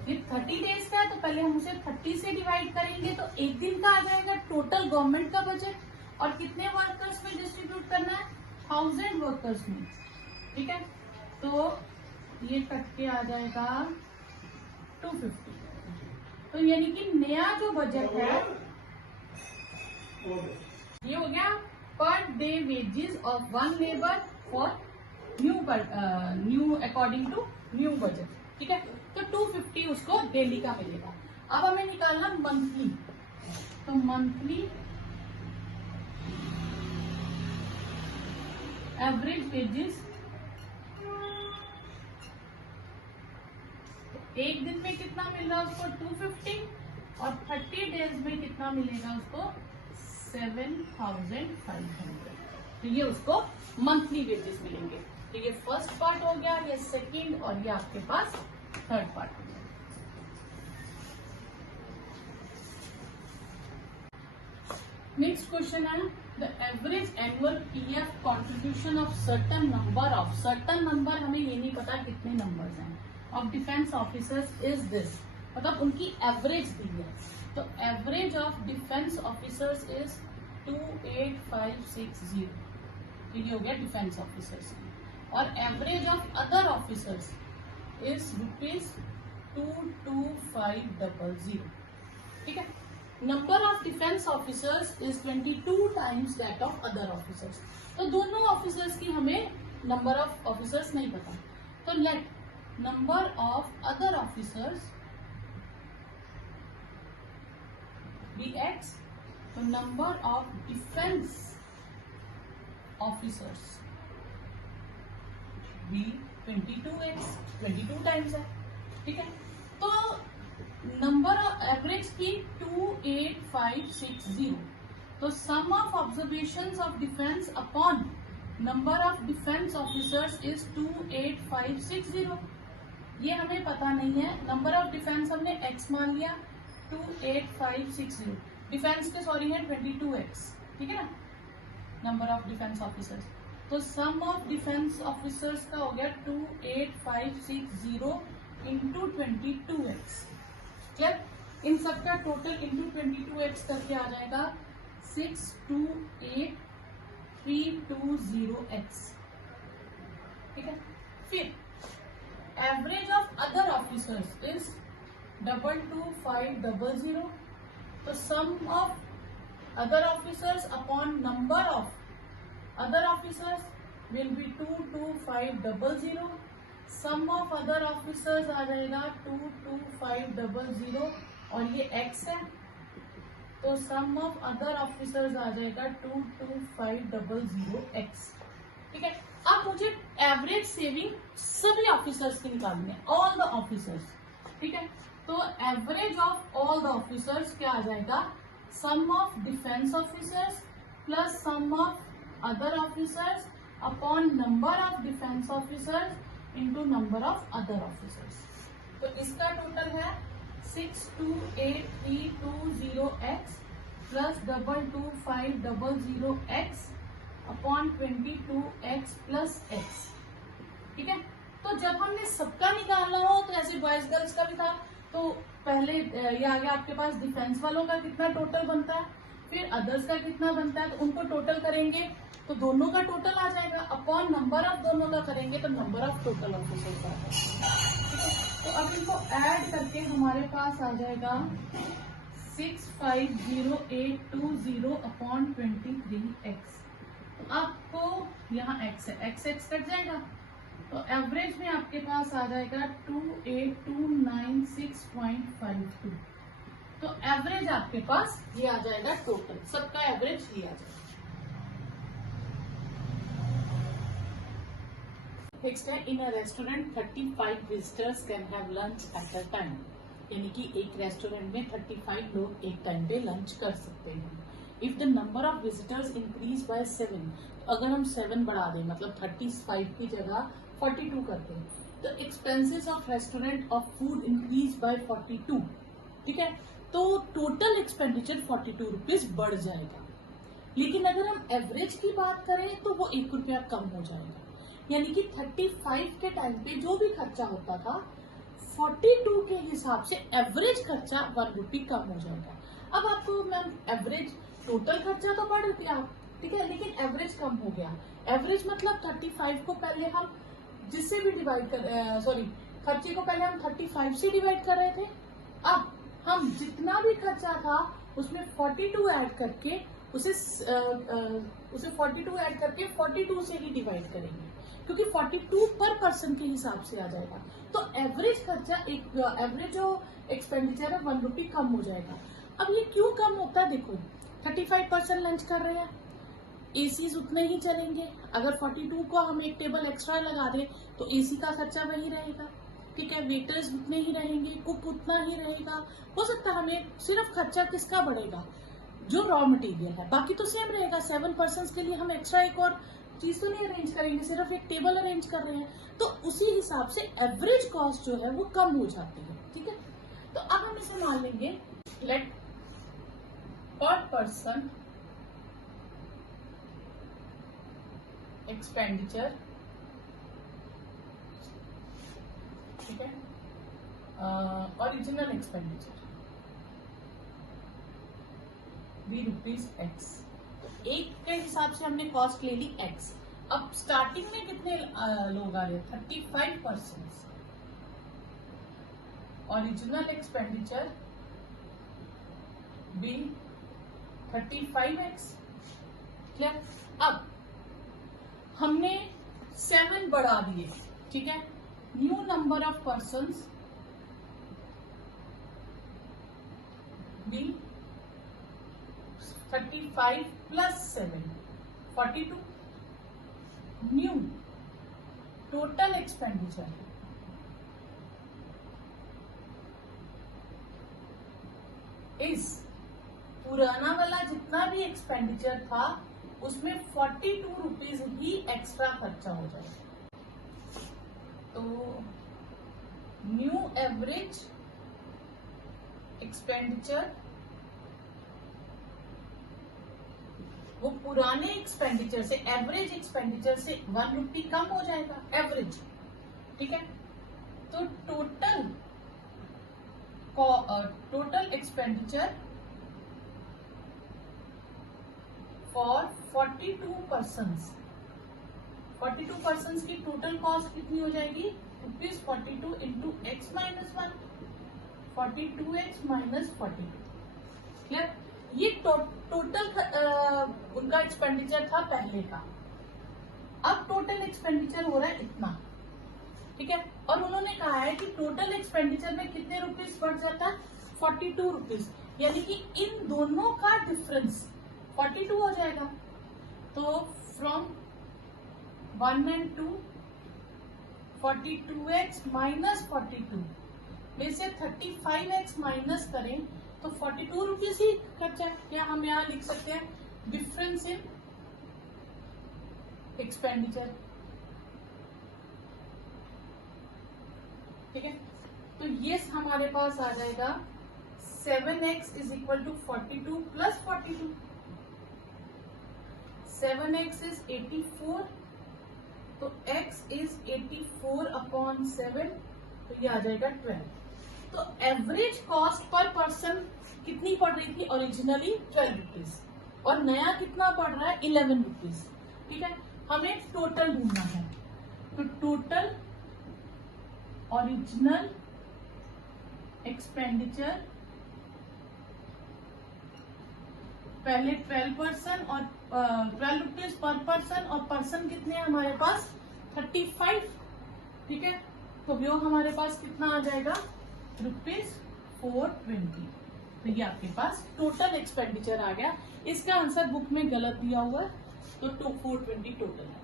ये 30 डेज का है, तो पहले हम उसे 30 से डिवाइड करेंगे, तो एक दिन का आ जाएगा टोटल गवर्नमेंट का बजट, और कितने वर्कर्स में डिस्ट्रीब्यूट करना है, 1000 वर्कर्स में, ठीक है। तो ये कट के आ जाएगा 250। तो यानी कि नया जो बजट है ये हो गया per day wages of 1 labour for new according to new budget, ठीक है। तो 250 उसको डेली का मिलेगा। अब हमें निकालना मंथली, तो मंथली एवरेज वेजेस, एक दिन में कितना मिल रहा है उसको 250, और 30 डेज में कितना मिलेगा उसको 7500। तो ये उसको मंथली वेजेस मिलेंगे। तो ये फर्स्ट पार्ट हो गया, ये सेकंड, और ये आपके पास थर्ड पार्ट हो गया। नेक्स्ट क्वेश्चन है the average annual PF contribution of certain number, हमें ये नहीं पता कितने नंबर्स हैं, of defence officers is this, मतलब उनकी एवरेज दी है। तो average of defence officers is 28560, ये हो गया डिफेंस ऑफिसर्स की। और average of other officers is ₹22500, ठीक है। Number of defence officers is 22 times that of other officers. तो दोनों ऑफिसर्स की हमें नंबर ऑफ ऑफिसर्स नहीं पता, तो let number of other officers be x, तो number of defence officers be 22x, 22 times है, ठीक है। तो नंबर ऑफ एवरेज की 28560, तो sum of observations of defence upon number of defence officers is 28560। ये हमें पता नहीं है, नंबर ऑफ डिफेंस हमने x मान लिया, 28560, डिफेंस के सॉरी है 22x, ठीक है ना, नंबर ऑफ डिफेंस ऑफिसर्स। तो सम ऑफ डिफेंस ऑफिसर्स का हो गया 28560 इंटू 22x, क्लियर। इन सबका टोटल इंटू 22x करके आ जाएगा 628,320x, ठीक है। फिर average of other officers is 22500, तो sum of other officers upon number of other officers will be 22500, sum of other officers आ जाएगा 22500, और ये x है, तो सम ऑफ अदर ऑफिसर्स आ जाएगा 22500x। ठीक है, अब मुझे एवरेज सेविंग सभी ऑफिसर्स की निकालनी है, ऑल द ऑफिसर्स। ठीक है, तो average of all the officers क्या आ जाएगा, sum of defence officers plus sum of other officers upon number of defence officers into number of other officers. तो इसका टोटल है 628,320x plus 22500x upon 22x plus x। ठीक है, तो जब हमने सबका निकालना हो तो ऐसे बॉयज गर्ल्स का भी था, तो पहले ये आ गया आपके पास डिफेंस वालों का कितना टोटल बनता है, फिर अदर्स का कितना बनता है, तो उनको टोटल करेंगे तो दोनों का टोटल आ जाएगा, अपॉन नंबर ऑफ दोनों का करेंगे तो नंबर ऑफ टोटल ऑफिसर्स आ जाएगा। ठीक है, तो अब इनको ऐड करके हमारे पास आ जाएगा 650,820 अपॉन 23x। आपको यहाँ x है, x कट जाएगा, तो एवरेज में आपके पास आ जाएगा 28,296.52। तो एवरेज आपके पास ये आ जाएगा, टोटल सबका एवरेज ये आ जाएगा। नेक्स्ट है, in a restaurant 35 visitors can have lunch at a time. यानी कि एक रेस्टोरेंट में 35 लोग एक टाइम पे लंच कर सकते हैं। If the number of visitors increase by 7, तो अगर हम 7 बढ़ा दें, मतलब 35 की जगह 42 करते हैं, तो expenses of restaurant of food increase by 42। ठीक है, तो टोटल एक्सपेंडिचर 42 रुपीज बढ़ जाएगा। लेकिन अगर हम एवरेज की बात करें तो वो 1 रुपया कम हो जाएगा। यानी कि 35 के टाइम पे जो भी खर्चा होता था, 42 के हिसाब से एवरेज खर्चा 1 रुपी कम हो जाएगा। अब आपको मैम एवरेज टोटल खर्चा तो बढ़ गया, ठीक है, लेकिन एवरेज कम हो गया। एवरेज मतलब 35 को पहले हम जिससे भी डिवाइड कर खर्चे को पहले हम 35 से डिवाइड कर रहे थे, अब हम जितना भी खर्चा था उसमें 42 ऐड करके उसे 42 ऐड करके 42 से ही डिवाइड करेंगे, क्योंकि 42 पर पर्सन के हिसाब से आ जाएगा। तो एवरेज खर्चा एवरेज जो एक्सपेंडिचर है 1 रुपी कम हो जाएगा। अब ये क्यों कम होता है, देखो 35% लंच कर रहे हैं, एसी उतने ही चलेंगे। अगर 42 को हम एक टेबल एक्स्ट्रा लगा दें तो एसी का खर्चा वही रहेगा। ठीक है, वेटर्स उतने ही रहेंगे, कुक उतना ही रहेगा। हो सकता है हमें सिर्फ खर्चा किसका बढ़ेगा, जो रॉ मटेरियल है, बाकी तो सेम रहेगा। 7 पर्सन के लिए हम एक्स्ट्रा एक और चीज तो नहीं अरेंज करेंगे, सिर्फ एक टेबल अरेंज कर रहे हैं, तो उसी हिसाब से एवरेज कॉस्ट जो है वो कम हो जाती है। ठीक है, तो अब हम इसे मान लेंगे, लेट पर पर्सन एक्सपेंडिचर, ठीक है, ओरिजिनल एक्सपेंडिचर भी ₹x। तो एक के हिसाब से हमने कॉस्ट ले ली x। अब स्टार्टिंग में कितने लोग आ रहे, 35 पर्सन। ओरिजिनल एक्सपेंडिचर भी 35x। क्लियर, अब हमने 7 बढ़ा दिए, ठीक है, न्यू नंबर ऑफ पर्सन्स भी 35 प्लस 7 42। न्यू टोटल एक्सपेंडिचर इस पुराना वाला जितना भी एक्सपेंडिचर था उसमें 42 रुपीज ही एक्स्ट्रा खर्चा हो जाएगा। तो न्यू एवरेज एक्सपेंडिचर वो पुराने एक्सपेंडिचर से, एवरेज एक्सपेंडिचर से 1 रुपी कम हो जाएगा, एवरेज। ठीक है, तो total expenditure for 42 persons, 42 persons की टोटल कॉस्ट कितनी हो जाएगी, ₹42 into x minus 1, 42x minus 42। Clear, ये टोटल उनका एक्सपेंडिचर था पहले का। अब टोटल एक्सपेंडिचर हो रहा है इतना, ठीक है, और उन्होंने कहा है कि टोटल एक्सपेंडिचर में कितने रुपीज बढ़ जाता है, 42 रुपीज। यानी कि इन दोनों का डिफरेंस 42 हो जाएगा। तो फ्रॉम 1 and 2 42x माइनस 42 में से 35x माइनस करें तो 42 रुपीज ही कट जाए। क्या हम यहाँ लिख सकते हैं डिफरेंस इन एक्सपेंडिचर। ठीक है, तो ये हमारे पास आ जाएगा 7x is equal to 42 plus 42। 7x is 84, तो x इज 84 अपॉन 7, तो ये आ जाएगा 12। तो एवरेज कॉस्ट पर पर्सन कितनी पड़ रही थी ओरिजिनली 12 रुपीज, और नया कितना पड़ रहा है 11 रुपीज। ठीक है, हमें टोटल ढूंढना है। तो टोटल ओरिजिनल एक्सपेंडिचर पहले 12% और 12 रुपीज पर पर्सन, और पर्सन कितने हैं हमारे पास 35। ठीक है, तो वो हमारे पास कितना आ जाएगा ₹420। तो ये आपके पास टोटल एक्सपेंडिचर आ गया। इसका आंसर बुक में गलत दिया हुआ है, तो 420 टोटल है।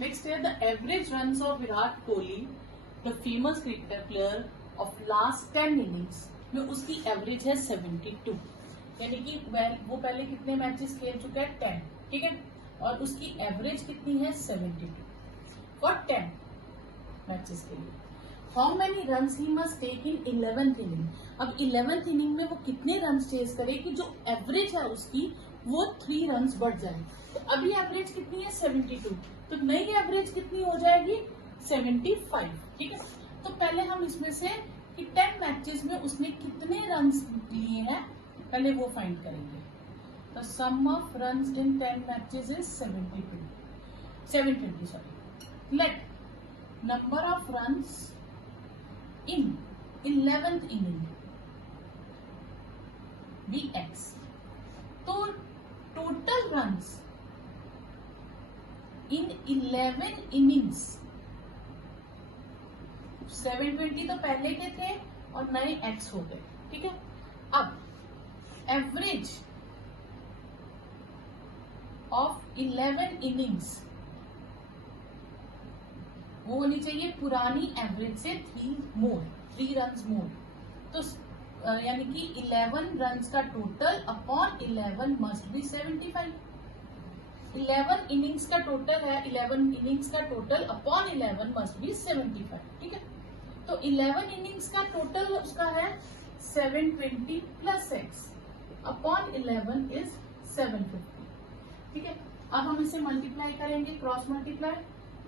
नेक्स्ट है the average runs off Virat Kohli the famous cricketer player of last 10 innings में उसकी एवरेज है 72। यानी कि वो पहले कितने मैचेस खेल चुका है 10। ठीक है, और उसकी एवरेज कितनी है 72 फॉर 10 मैचेस के लिए। How many runs he must take in 11th inning. अब 11th इनिंग में वो कितने रन्स चेस करे कि जो एवरेज है उसकी वो 3 रन्स बढ़ जाए। तो अभी एवरेज कितनी है 72, तो नई एवरेज कितनी हो जाएगी 75। ठीक है, तो पहले हम इसमें से कि 10 मैचेस में उसने कितने रन्स लिए हैं पहले वो फाइंड करेंगे। तो sum of runs in 10 matches is 720 sorry. Let number of runs in 11th inning be x। तो टोटल रन्स इन 11 innings 720 तो पहले के थे और नए x हो गए। ठीक है, अब एवरेज ऑफ 11 innings वो होनी चाहिए पुरानी एवरेज से 3 रन्स मोर। तो यानी कि 11 रन्स का total upon 11 must be 75। 11 innings का टोटल है, 11 इनिंग्स का टोटल अपॉन 11 मस्ट बी 75। ठीक है, तो 11 इनिंग्स का टोटल उसका है 720 प्लस एक्स अपॉन 11 इज 750। ठीक है, अब हम इसे मल्टीप्लाई करेंगे, cross multiply.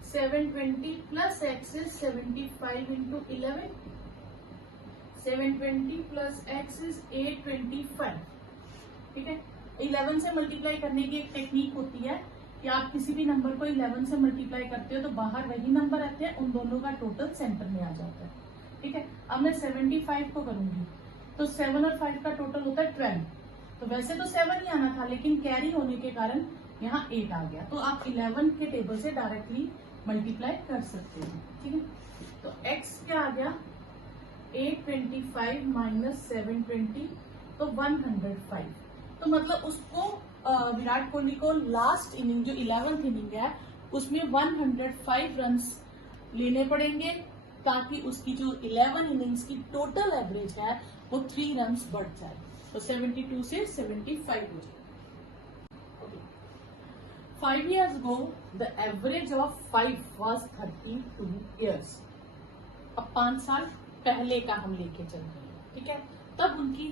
720 plus x is 75 into 11। 720 plus x is 825। ठीक है, 11 से मल्टीप्लाई करने की एक टेक्निक होती है कि आप किसी भी नंबर को 11 से मल्टीप्लाई करते हो तो बाहर वही नंबर रहते हैं, उन दोनों का टोटल सेंटर में आ जाता है। ठीक है, अब मैं 75 को करूंगी तो 7 और 5 का टोटल होता है 12। तो वैसे तो 7 ही आना था, लेकिन कैरी होने के कारण यहाँ 8 आ गया। तो आप 11 के टेबल से डायरेक्टली मल्टीप्लाई कर सकते हैं। ठीक है, तो x क्या आ गया 825 माइनस 720, तो 105। तो मतलब उसको विराट कोहली को लास्ट इनिंग जो 11th इनिंग है उसमें 105 रन्स लेने पड़ेंगे ताकि उसकी जो 11 इनिंग्स की टोटल एवरेज है वो 3 रन्स बढ़ जाए। तो 72 से 75 हो जाए। 5 years ago, the average of 5 was 32 years। अब 5 साल पहले का हम लेके चल रहे हैं। ठीक है, तब उनकी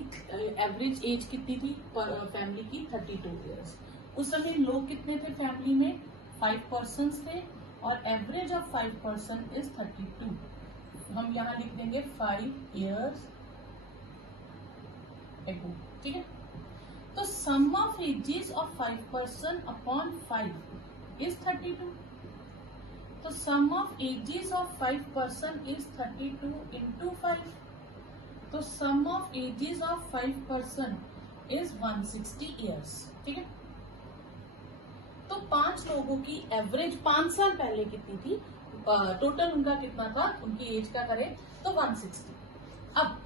एवरेज एज कितनी थी फैमिली की 32 years। उस समय लोग कितने थे फैमिली में 5 persons थे, और एवरेज ऑफ 5 person इज 32। हम यहाँ लिख देंगे 5 years ago। ठीक है, तो sum of ages of 5 person upon 5 is 32। तो sum of ages of 5 person is 32 into 5। तो sum of ages of 5 person is 160 years। ठीक है, तो 5 लोगों की एवरेज 5 साल पहले कितनी थी, टोटल उनका कितना था, उनकी एज का करें तो 160। अब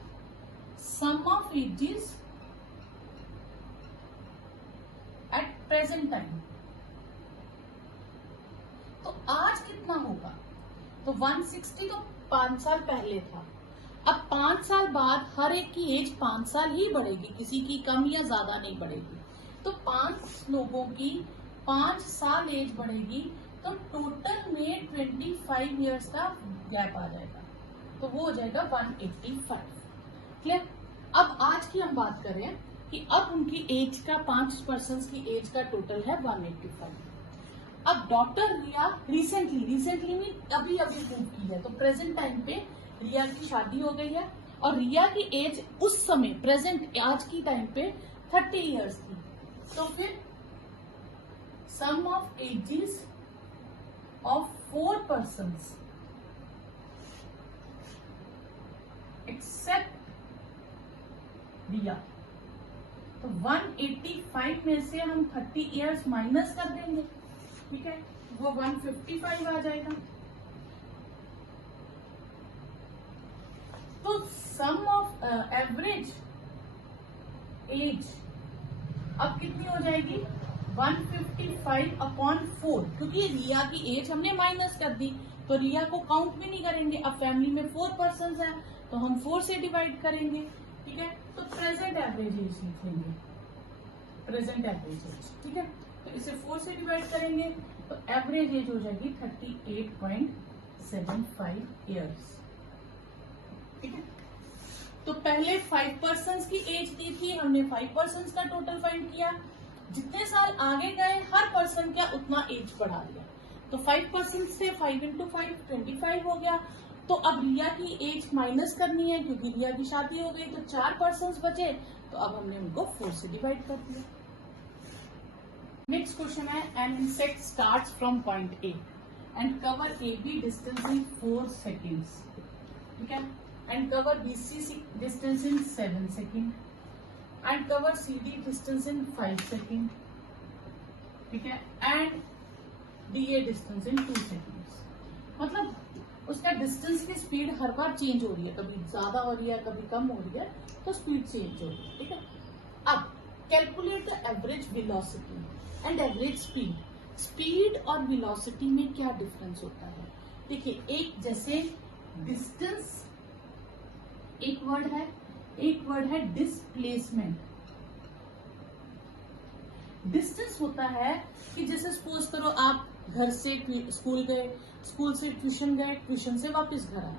sum of ages at present time. तो आज कितना होगा? तो 160 तो 5 साल पहले था। अब 5 साल बाद हर एक की एज 5 साल ही बढ़ेगी, किसी की कम या ज्यादा नहीं बढ़ेगी। तो 5 लोगों की 5 साल एज बढ़ेगी, तो टोटल में 25 इयर्स का गैप आ जाएगा, तो वो हो जाएगा 185। क्लियर? अब आज की हम बात करें कि अब उनकी एज का 5 पर्सन की एज का टोटल है 185। अब डॉक्टर रिया रिसेंटली में अभी मूव की है, तो प्रेजेंट टाइम पे रिया की शादी हो गई है और रिया की एज उस समय प्रेजेंट आज की टाइम पे 30 इयर्स थी। तो फिर sum of ages of 4 persons except Riya, तो 185 में से हम 30 इयर्स माइनस कर देंगे, ठीक है, वो 155 आ जाएगा। तो सम ऑफ एवरेज एज अब कितनी हो जाएगी? 155/4, क्योंकि रिया की एज हमने माइनस कर दी, तो रिया को काउंट भी नहीं करेंगे। अब फैमिली में 4 पर्सन है, तो हम 4 से डिवाइड करेंगे, ठीक है। तो प्रेजेंट एवरेज एज लिखेंगे, प्रेजेंट एवरेज एज, ठीक है। तो इसे 4 से डिवाइड करेंगे, तो एवरेज एज हो जाएगी 38.75 इयर्स, ठीक है। तो पहले 5 पर्सन की एज दी थी, हमने 5 पर्सन का टोटल फाइंड किया। जितने साल आगे गए हर पर्सन का उतना एज बढ़ा दिया, तो 5 पर्सन से 5 × 5 25 हो गया। तो अब रिया की एज माइनस करनी है, क्योंकि रिया की शादी हो गई, तो 4 पर्सन बचे, तो अब हमने उनको 4 से डिवाइड कर दिया। नेक्स्ट क्वेश्चन है, an insect starts from point A and cover A B distance in 4 seconds, ठीक है, and cover B C distance in 7 seconds and cover C D distance in 5 seconds, ठीक है, and D A distance in 2 seconds। मतलब उसका distance की speed हर बार change हो रही है, कभी ज्यादा हो रही है, कभी कम हो रही है, तो स्पीड चेंज हो रही है, ठीक है। अब calculate the average velocity and average speed. Speed और वेलोसिटी में क्या डिफरेंस होता है? देखिए, एक जैसे डिस्टेंस एक वर्ड है डिस्प्लेसमेंट। डिस्टेंस होता है कि जैसे सपोज करो आप घर से स्कूल गए, स्कूल से ट्यूशन गए, ट्यूशन से वापस घर आए,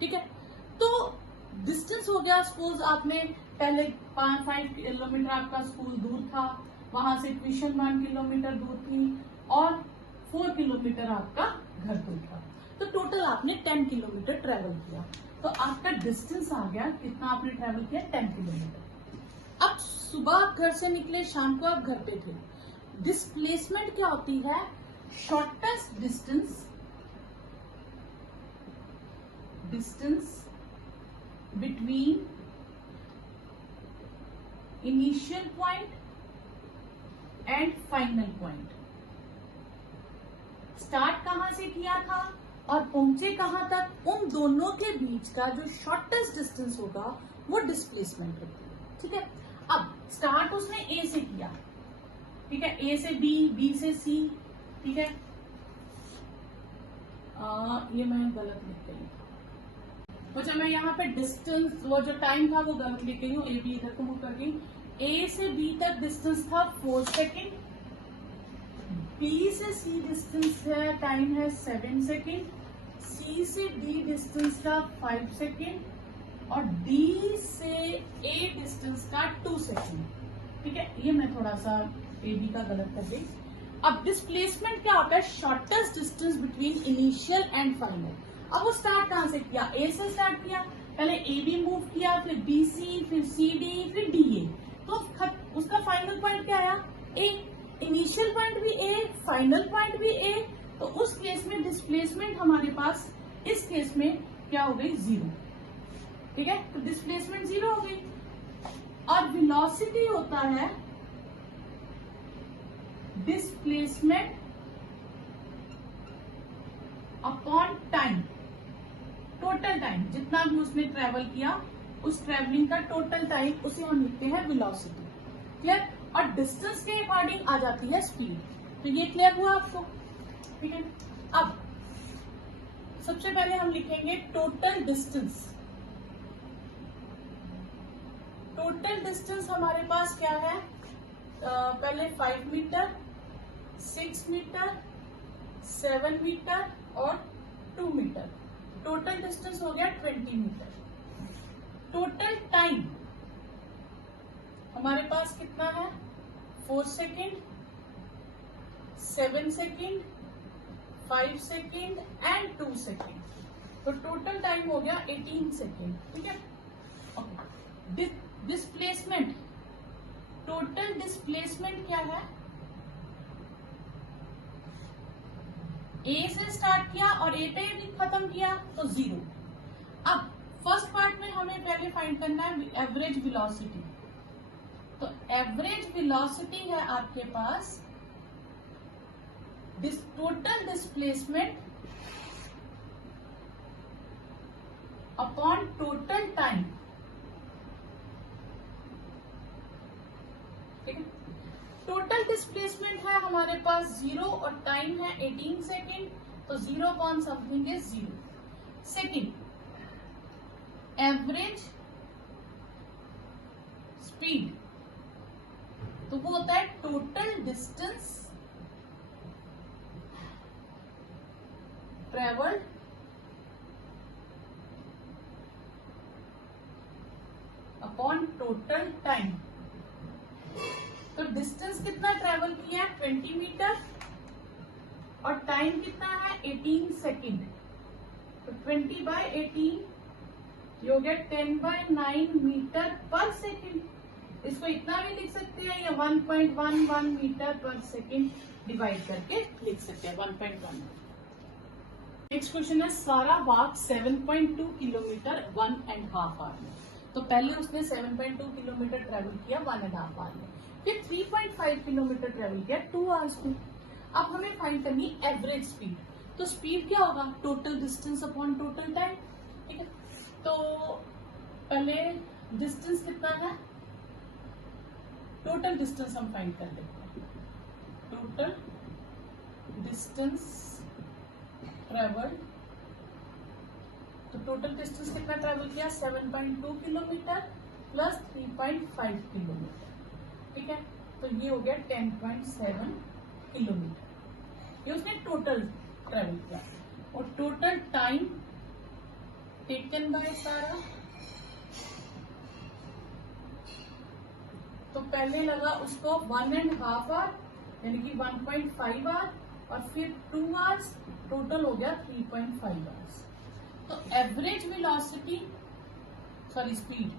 ठीक है। तो डिस्टेंस हो गया, सपोज आपने पहले 5 किलोमीटर आपका स्कूल दूर था, वहां से ट्यूशन 1 किलोमीटर दूर थी, और 4 किलोमीटर आपका घर दूर था, तो टोटल आपने 10 किलोमीटर ट्रेवल किया। तो आपका डिस्टेंस आ गया, कितना आपने ट्रेवल किया? 10 किलोमीटर। अब सुबह आप घर से निकले, शाम को आप घर पे थे। डिस्प्लेसमेंट क्या होती है? Shortest distance between initial point and final point. Start कहां से किया था और पहुंचे कहां तक, उन दोनों के बीच का जो शॉर्टेस्ट डिस्टेंस होगा वो डिस्प्लेसमेंट होती है, ठीक है। अब स्टार्ट उसने ए से किया, ठीक है, ए से बी, बी से सी, ठीक है। ये मैं गलत लिख गई, अच्छा मैं यहाँ पे डिस्टेंस, वो जो टाइम था वो गलत लिख गई हूँ, ए बी इधर को मूव कर गई। ए से बी तक डिस्टेंस था 4 सेकेंड, बी से सी डिस्टेंस है, टाइम है 7 सेकेंड, सी से डी डिस्टेंस का 5 सेकेंड, और डी से ए डिस्टेंस का 2 सेकेंड, ठीक है। ये मैं थोड़ा सा ए बी का गलत कर गई। अब डिस्प्लेसमेंट क्या होता है? Shortest distance between initial and final. अब वो स्टार्ट कहां से किया? ए से स्टार्ट किया, पहले ए बी मूव किया, फिर बी सी, फिर सी डी, फिर डी ए, तो उसका फाइनल पॉइंट क्या आया? ए। इनिशियल पॉइंट भी ए, फाइनल पॉइंट भी ए, तो उस केस में डिस्प्लेसमेंट हमारे पास इस केस में क्या हो गई? 0, ठीक है। तो डिस्प्लेसमेंट 0 हो गई। और वेलोसिटी होता है displacement upon time, total time जितना भी उसने ट्रेवल किया उस ट्रेवलिंग का टोटल टाइम, उसे हम लिखते हैं वेलोसिटी। क्लियर? और डिस्टेंस के अकॉर्डिंग आ जाती है स्पीड। तो ये क्लियर हुआ आपको? ठीक है। अब सबसे पहले हम लिखेंगे टोटल डिस्टेंस। टोटल डिस्टेंस हमारे पास क्या है? पहले 5 मीटर, 6 मीटर, 7 मीटर और 2 मीटर। टोटल डिस्टेंस हो गया 20 मीटर। टोटल टाइम हमारे पास कितना है? 4 second, 7 second, 5 second and 2 second. तो टोटल टाइम हो गया 18 सेकेंड। ठीक है। ओके। डिस्प्लेसमेंट, टोटल डिस्प्लेसमेंट क्या है? ए से स्टार्ट किया और ए पे खत्म किया तो 0। अब फर्स्ट पार्ट में हमें पहले फाइंड करना है एवरेज वेलोसिटी। तो एवरेज वेलोसिटी है आपके पास total displacement upon total time. ठीक है। टोटल डिस्प्लेसमेंट है हमारे पास 0 और टाइम है 18 सेकेंड, तो 0 upon something is 0। Second, average speed, तो वो होता है total distance travelled upon total time. तो डिस्टेंस कितना ट्रेवल किया? 20 मीटर और टाइम कितना है? 18 सेकेंड। तो 20/18 ये हो गया 10/9 मीटर पर सेकेंड। इसको इतना भी लिख सकते हैं या 1.11 मीटर पर सेकेंड डिवाइड करके लिख सकते हैं 1.1। नेक्स्ट क्वेश्चन है सारा वॉक 7.2 किलोमीटर 1.5 आवर में। तो पहले उसने 7.2 किलोमीटर ट्रेवल किया 1.5 आवर में, फिर 3.5 किलोमीटर ट्रेवल किया 2 आवर्स में। अब हमें फाइंड करनी एवरेज स्पीड। तो स्पीड क्या होगा? Total distance upon total time. ठीक है। तो पहले डिस्टेंस कितना है? टोटल डिस्टेंस हम फाइंड कर लेते हैं। टोटल डिस्टेंस ट्रेवल, तो टोटल डिस्टेंस कितना ट्रेवल किया? 7.2 किलोमीटर प्लस 3.5 किलोमीटर। ठीक है। तो ये हो गया 10.7 किलोमीटर। ये उसने टोटल ट्रेवल किया। और टोटल टाइम टेकन बाय सारा, तो पहले लगा उसको 1.5 आवर यानी कि 1.5 आवर और फिर 2 आवर्स, टोटल हो गया 3.5 आवर्स। तो average velocity, sorry speed,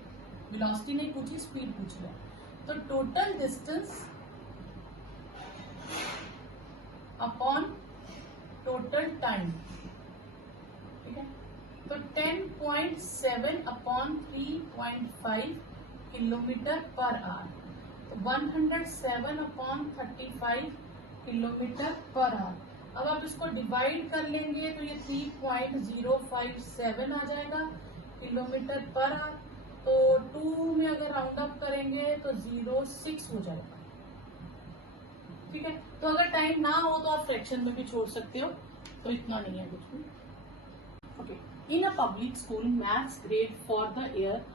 velocity नहीं पूछी, स्पीड पूछ लिया। तो total distance upon total time. ठीक है। तो 10.7 अपॉन 3.5 किलोमीटर पर आवर, तो 107 अपॉन 35 किलोमीटर पर आवर। अब आप इसको डिवाइड कर लेंगे तो ये 3.057 आ जाएगा किलोमीटर पर आवर। तो 2 में अगर राउंड अप करेंगे तो 0.6 हो जाएगा। ठीक है। तो अगर टाइम ना हो तो आप फ्रैक्शन में भी छोड़ सकते हो, तो इतना नहीं है कुछ भी। Okay. In a public school maths grade for the year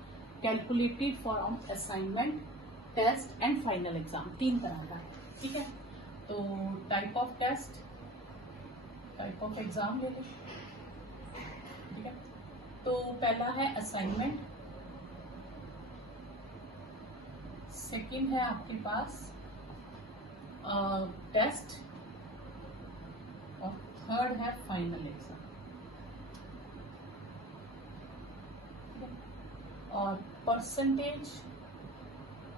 calculated from assignment, test and final exam. 3 तरह का है। ठीक है। तो type of test, type of exam ले लें। ठीक है। तो पहला है असाइनमेंट, सेकंड है आपके पास टेस्ट और थर्ड है फाइनल एग्जाम। और परसेंटेज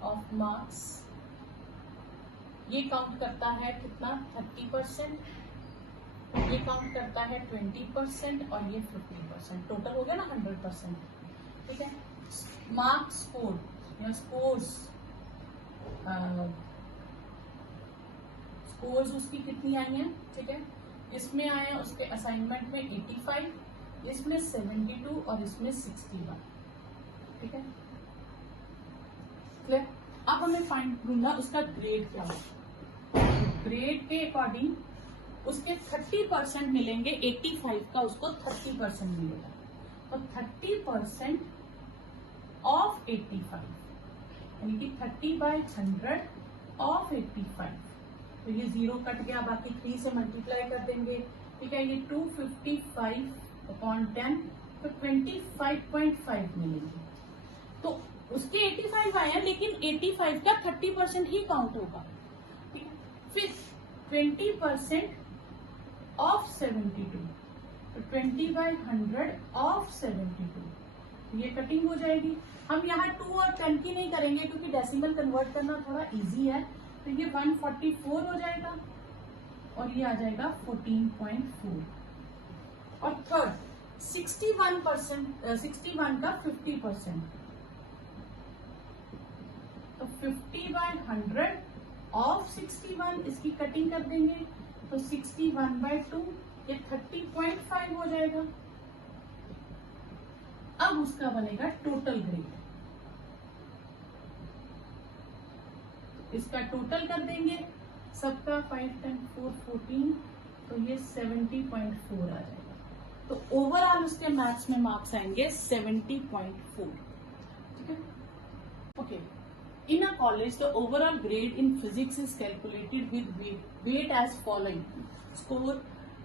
ऑफ मार्क्स ये काउंट करता है कितना? 30%, ये काउंट करता है 20% और ये 50%। टोटल हो गया ना 100%। ठीक है। मार्क्स स्कोर या स्कोर्स, स्कोर्स उसकी कितनी आई हैं? ठीक है। इसमें आए हैं उसके असाइनमेंट में 85, इसमें 72 और इसमें 61। ठीक है क्लियर। अब हमें फाइंड ढूंढना उसका ग्रेड क्या है। ग्रेड के अकॉर्डिंग उसके 30% मिलेंगे, 85 का उसको 30% मिलेगा, तो 30% ऑफ 85 यानी कि 30/100 ऑफ 85, तो ये 0 कट गया, बाकी 3 से मल्टीप्लाई कर देंगे। ठीक है, ये 255/10 तो 25.5 मिलेंगे। तो उसके 85 आए हैं, लेकिन 85 का 30% ही काउंट होगा। ठीक है, फिर 20% ऑफ 72, तो 20/100 ऑफ 72, ये कटिंग हो जाएगी। हम यहाँ 2 और 10 की नहीं करेंगे क्योंकि डेसिमल कन्वर्ट करना थोड़ा इजी है, तो ये 144 हो जाएगा और ये आ जाएगा 14.4। और थर्ड 61 का 50%, तो 50/100 ऑफ 61, इसकी कटिंग कर देंगे तो 61/2, ये 30.5 हो जाएगा। अब उसका बनेगा टोटल ग्रेड, इसका टोटल कर देंगे सबका 5 × 4 14, तो ये 70.4 आ जाएगा। तो ओवरऑल उसके मैथ्स में मार्क्स आएंगे 70.4। ठीक है, okay. In a college, the overall grade in physics is calculated with weight as following. Score,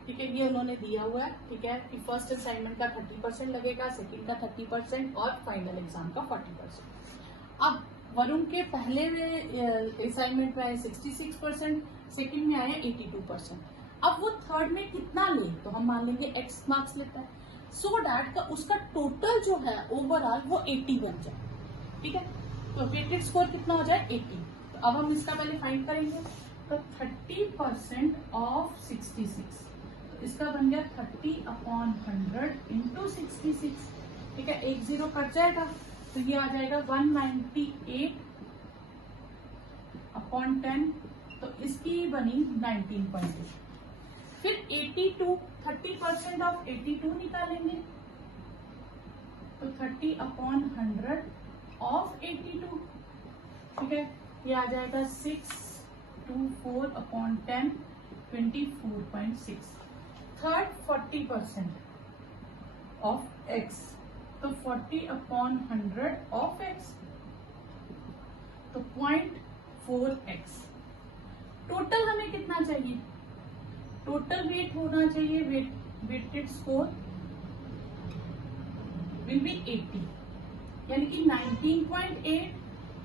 ठीक है, ये उन्होंने दिया हुआ है। ठीक है, कि फर्स्ट असाइनमेंट का 30% लगेगा, सेकंड का 30% और फाइनल एग्जाम का 40%। अब वरुण के पहले असाइनमेंट में आए 66%, सेकंड में आए 82%। अब वो थर्ड में कितना ले, तो हम मान लेंगे x मार्क्स लेता है, सो दैट का उसका टोटल जो है ओवरऑल वो 80 बन जाए। ठीक है, तो वेटेड स्कोर कितना हो जाए 80। तो अब हम इसका पहले फाइंड करेंगे, तो 30% ऑफ 66, तो इसका बन गया 30/100 × 66। ठीक है, 1 0 कट जाएगा, तो ये आ जाएगा 198/10, तो इसकी बनी 19.8। फिर 82, 30% ऑफ 82 निकालेंगे, तो 30/100 ऑफ 82। ठीक है, ये आ जाएगा 624/10, 24.6। थर्ड 40% ऑफ x, तो 40/100 ऑफ x, तो 0.4x। टोटल हमें कितना चाहिए, टोटल वेट होना चाहिए, वेटेड स्कोर विल बी 80, यानी कि 19.8,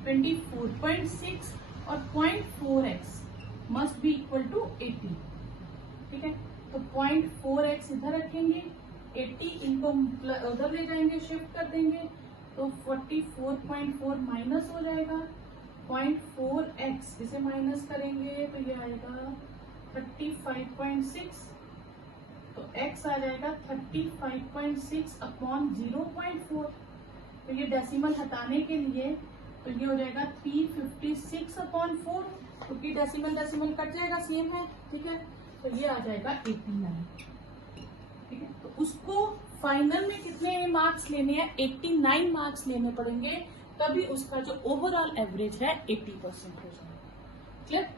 24.6 और 0.4x must be equal to 80। ठीक है, तो 0.4x इधर रखेंगे, 80 इनको उधर ले जाएंगे, शिफ्ट कर देंगे, तो 44.4 माइनस हो जाएगा, 0.4x इसे माइनस करेंगे तो ये आएगा 35.6, तो x आ जाएगा 35.6/0.4। तो ये डेसिमल हटाने के लिए, तो ये हो जाएगा 356/4, क्योंकि डेसिमल कट जाएगा, सेम है। ठीक है, तो ये आ जाएगा 89। ठीक है, तो उसको फाइनल में कितने मार्क्स लेने हैं, 89 मार्क्स लेने पड़ेंगे, तभी उसका जो ओवरऑल एवरेज है 80% हो जाएगा। क्लियर।